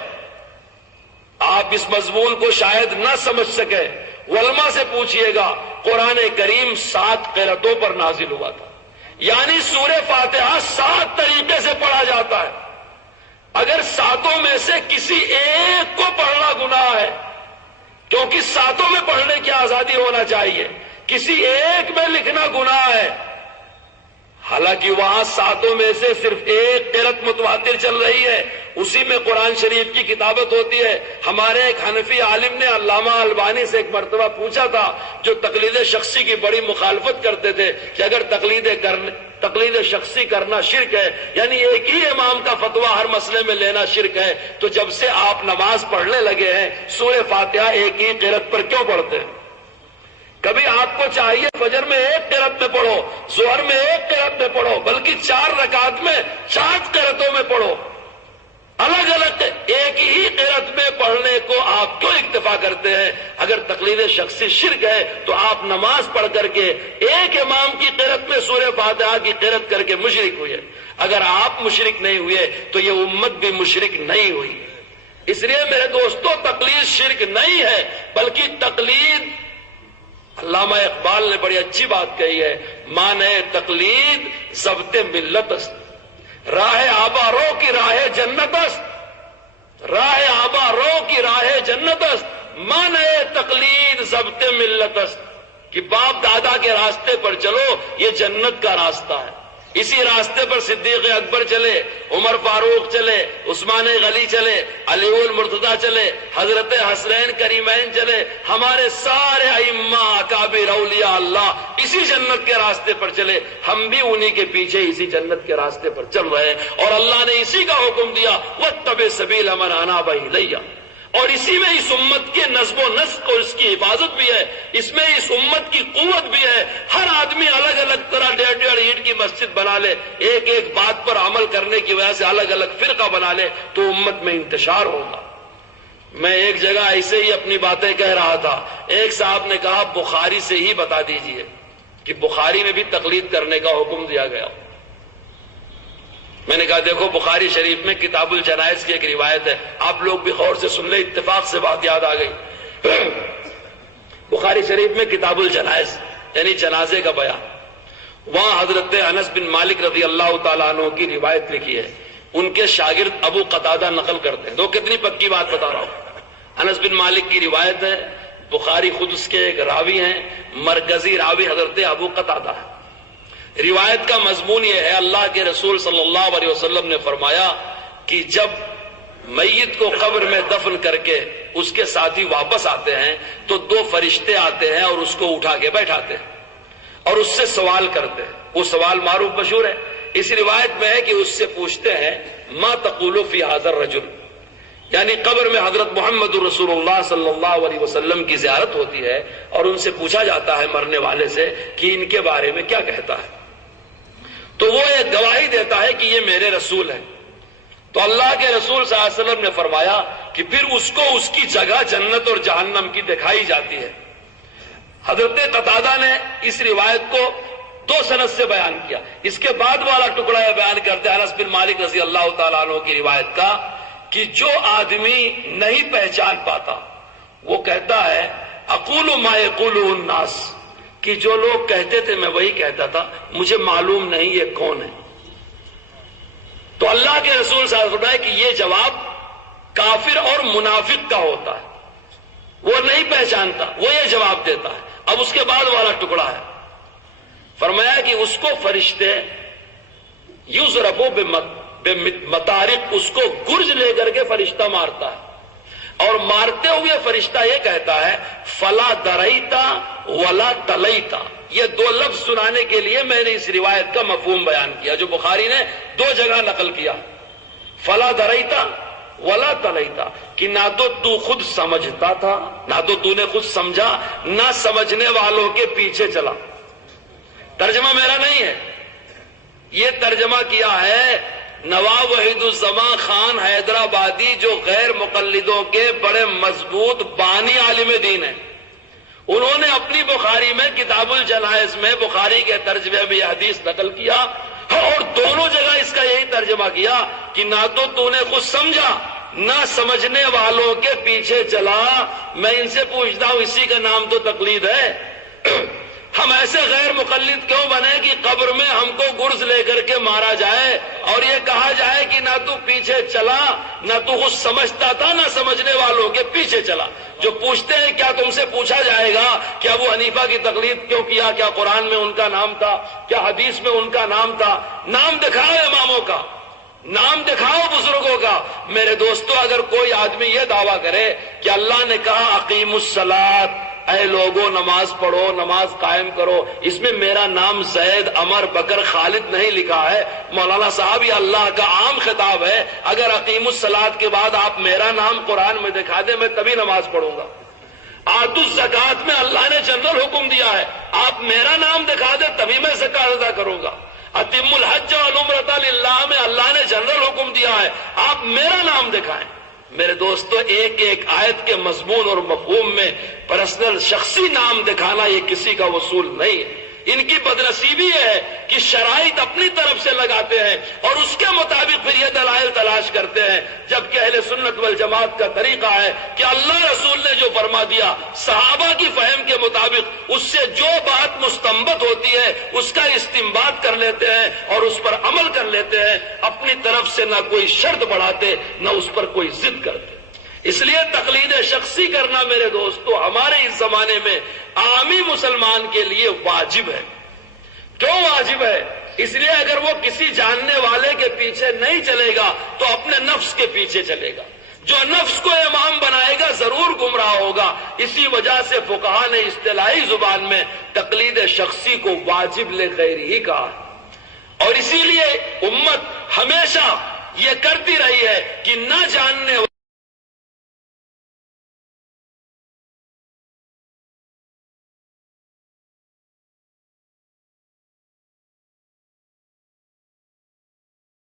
آپ اس مضمون کو شاید نہ سمجھ سکے، علماء سے پوچھئے گا، قرآن کریم 7 قرأتوں پر نازل ہوا تھا، یعنی سورہ فاتحہ 7 طریقے سے پڑھا جاتا ہے۔ اگر 7 میں سے کسی ایک کو پڑھنا گناہ ہے، کیونکہ 7 میں پڑھنے کی آزادی ہونا چاہیے، کسی ایک میں لکھنا گناہ ہے، حالانکہ وہاں 7 میں سے صرف ایک قرأت متواتر چل رہی ہے، اسی میں قرآن شریف کی کتابت ہوتی ہے۔ ہمارے ایک حنفی عالم نے علامہ البانی سے ایک مرتبہ پوچھا تھا، جو تقلید شخصی کی بڑی مخالفت کرتے تھے کہ اگر تقلید شخصی کرنا شرک ہے، یعنی ایک ہی امام کا فتویٰ ہر مسئلے میں لینا شرک ہے، تو جب سے آپ نماز پڑھنے لگے ہیں سورہ فاتحہ ایک ہی قرأت پر کیوں پڑھتے ہیں؟ کبھی آپ کو چاہیے فجر میں ایک قرأت میں پڑھو، ظہر میں ایک قرأت میں پڑھو، بلکہ 4 رکعت میں 4 قرأتوں میں پڑھو، الگ الگ ایک ہی قرأت میں پڑھنے کو آپ کیوں اکتفا کرتے ہیں؟ اگر تقلید شخصی شرک ہے تو آپ نماز پڑھ کر کے ایک امام کی قرأت میں سورہ فاتحہ کی قرأت کر کے مشرک ہوئے۔ اگر آپ مشرک نہیں ہوئے تو یہ امت بھی مشرک نہیں ہوئی۔ اس لیے میرے دوستو تقلید شرک نہیں ہے، بلکہ تقلید، علامہ اقبال نے بڑی اچھی بات کہی ہے، مانے تقلید ضبط ملت است، راہ آبا رو کی راہ جنت است، راہ آبا رو کی راہ جنت است، مانے تقلید ضبط ملت است، کہ باپ دادا کے راستے پر چلو یہ جنت کا راستہ ہے۔ اسی راستے پر صدیق اکبر چلے، عمر فاروق چلے، عثمان غنی چلے، علی المرتضیٰ چلے، حضرت حسنین کریمین چلے، ہمارے سارے ائمہ اکابر اولیاء اللہ اسی جنت کے راستے پر چلے، ہم بھی انہی کے پیچھے اسی جنت کے راستے پر چل رہے ہیں، اور اللہ نے اسی کا حکم دیا واتبع سبیل من اناب الیہ، اور اسی میں اس امت کے نظم و نسق اور اس کی حفاظت بھی ہے، اس میں اس امت کی قوت بھی ہے۔ ہر آدمی الگ الگ طرح 1.5 اینٹ کی مسجد بنا لے، ایک ایک بات پر عمل کرنے کی وجہ سے الگ الگ فرقہ بنا لے تو امت میں انتشار ہوگا۔ میں ایک جگہ ایسے ہی اپنی باتیں کہہ رہا تھا، ایک صاحب نے کہا بخاری سے ہی بتا دیجئے کہ بخاری میں بھی تقلید کرنے کا حکم دیا گیا۔ میں نے کہا دیکھو بخاری شریف میں کتاب الجنائز کی ایک روایت ہے، آپ لوگ بھی غور سے سن لیں، اتفاق سے بات یاد آ گئی۔ بخاری شریف میں کتاب الجنائز یعنی جنازے کا بیان، وہاں حضرت انس بن مالک رضی اللہ تعالیٰ عنہ کی روایت لکھی ہے، ان کے شاگرد ابو قتادہ نقل کرتے ہیں۔ دو کتنی پکی بات بتا رہا ہوں، انس بن مالک کی روایت ہے، بخاری خود اس کے ایک راوی ہیں، مرکزی راوی حضرت ابو قتادہ ہے۔ روایت کا مضمون یہ ہے، اللہ کے رسول صلی اللہ علیہ وسلم نے فرمایا کہ جب میت کو قبر میں دفن کر کے اس کے ساتھی واپس آتے ہیں تو 2 فرشتے آتے ہیں اور اس کو اٹھا کے بیٹھاتے ہیں اور اس سے سوال کرتے ہیں۔ وہ سوال معروف مشہور ہے، اس روایت میں ہے کہ اس سے پوچھتے ہیں ما تقول فی ھذا الرجل، یعنی قبر میں حضرت محمد رسول اللہ صلی اللہ علیہ وسلم کی زیارت ہوتی ہے اور ان سے پوچھا جاتا ہے مرنے والے سے کہ ان کے بارے میں کیا کہتا ہے، تو وہ ایک گواہی دیتا ہے کہ یہ میرے رسول ہیں۔ تو اللہ کے رسول صلی اللہ علیہ وسلم نے فرمایا کہ پھر اس کو اس کی جگہ جنت اور جہنم کی دکھائی جاتی ہے۔ حضرت قتادہ نے اس روایت کو 2 سند سے بیان کیا۔ اس کے بعد والا ٹکڑا یہ بیان کرتے ہیں انس بن مالک رضی اللہ تعالیٰ عنہ کی روایت کا کہ جو آدمی نہیں پہچان پاتا وہ کہتا ہے اقول ما یقوله الناس، کہ جو لوگ کہتے تھے میں وہی کہتا تھا، مجھے معلوم نہیں یہ کون ہے۔ تو اللہ کے رسول صلی اللہ علیہ وسلم نے کہ یہ جواب کافر اور منافق کا ہوتا ہے، وہ نہیں پہچانتا، وہ یہ جواب دیتا ہے۔ اب اس کے بعد والا ٹکڑا ہے، فرمایا کہ اس کو فرشتے یضربو بمطارق، اس کو گرج لے کر کے فرشتہ مارتا ہے، اور مارتے ہوئے فرشتہ یہ کہتا ہے فلا دریتا ولا تلیتا۔ یہ 2 لفظ سنانے کے لیے میں نے اس روایت کا مفہوم بیان کیا جو بخاری نے 2 جگہ نقل کیا، فلا دریتا ولا تلیتا، کہ نہ تو تو خود سمجھتا تھا، نہ تو نے خود سمجھا، نہ سمجھنے والوں کے پیچھے چلا۔ ترجمہ میرا نہیں ہے، یہ ترجمہ کیا ہے نواب وحید الزمان خان حیدرآبادی، جو غیر مقلدوں کے بڑے مضبوط بانی عالم دین ہیں۔ انہوں نے اپنی بخاری میں کتاب الجنائز میں بخاری کے ترجمے میں یہ حدیث نقل کیا، اور دونوں جگہ اس کا یہی ترجمہ کیا کہ نہ تو نے خود سمجھا، نہ سمجھنے والوں کے پیچھے چلا۔ میں ان سے پوچھتا ہوں اسی کا نام تو تقلید ہے؟ ہم ایسے غیر مقلد کیوں بنے کہ قبر میں ہم کو گرز لے کر کے مارا جائے اور یہ کہا جائے کہ نہ تو پیچھے چلا، نہ تو خود سمجھتا تھا، نہ سمجھنے والوں کے پیچھے چلا۔ جو پوچھتے ہیں کیا تم سے پوچھا جائے گا کہ ابو حنیفہ کی تقلید کیوں کیا؟ کیا قرآن میں ان کا نام تھا؟ کیا حدیث میں ان کا نام تھا؟ نام دکھاؤ اماموں کا، نام دکھاؤ بزرگوں کا۔ میرے دوستو، اگر کوئی آدمی یہ دعویٰ کرے کہ اللہ نے کہا اقیم الصلاۃ، اے لوگوں نماز پڑھو، نماز قائم کرو، اس میں میرا نام زید، عمر، بکر، خالد نہیں لکھا ہے، مولانا صاحب یہ اللہ کا عام خطاب ہے، اگر اقیم الصلاۃ کے بعد آپ میرا نام قرآن میں دکھا دیں میں تبھی نماز پڑھوں گا۔ آتوا الزکوٰۃ میں اللہ نے جنرل حکم دیا ہے، آپ میرا نام دکھا دیں تبھی میں زکوٰۃ ادا کروں گا۔ اتم الحج والعمرۃ للہ میں اللہ نے جنرل حکم دیا ہے، آپ میرا نام دکھائیں۔ میرے دوستو، ایک ایک آیت کے مضمون اور مفہوم میں پرسنل شخصی نام دکھانا یہ کسی کا وصول نہیں ہے۔ ان کی بدنصیبی ہے کہ شرائط اپنی طرف سے لگاتے ہیں اور اس کے مطابق پھر یہ دلائل تلاش کرتے ہیں، جبکہ اہل سنت والجماعت کا طریقہ ہے کہ اللہ رسول نے جو فرما دیا صحابہ کی فہم کے مطابق اس سے جو بات مستنبط ہوتی ہے اس کا استنباط کر لیتے ہیں اور اس پر عمل کر لیتے ہیں، اپنی طرف سے نہ کوئی شرط بڑھاتے نہ اس پر کوئی ضد کرتے۔ اس لیے تقلید شخصی کرنا میرے دوستو ہمارے اس زمانے میں عامی مسلمان کے لیے واجب ہے۔ کیوں واجب ہے؟ اس لیے اگر وہ کسی جاننے والے کے پیچھے نہیں چلے گا تو اپنے نفس کے پیچھے چلے گا، جو نفس کو امام بنائے گا ضرور گمراہ ہوگا۔ اسی وجہ سے فقہا نے اصطلاحی زبان میں تقلید شخصی کو واجب لغیر ہی کہا، اور اسی لیے امت ہمیشہ یہ کرتی رہی ہے کہ نہ جاننے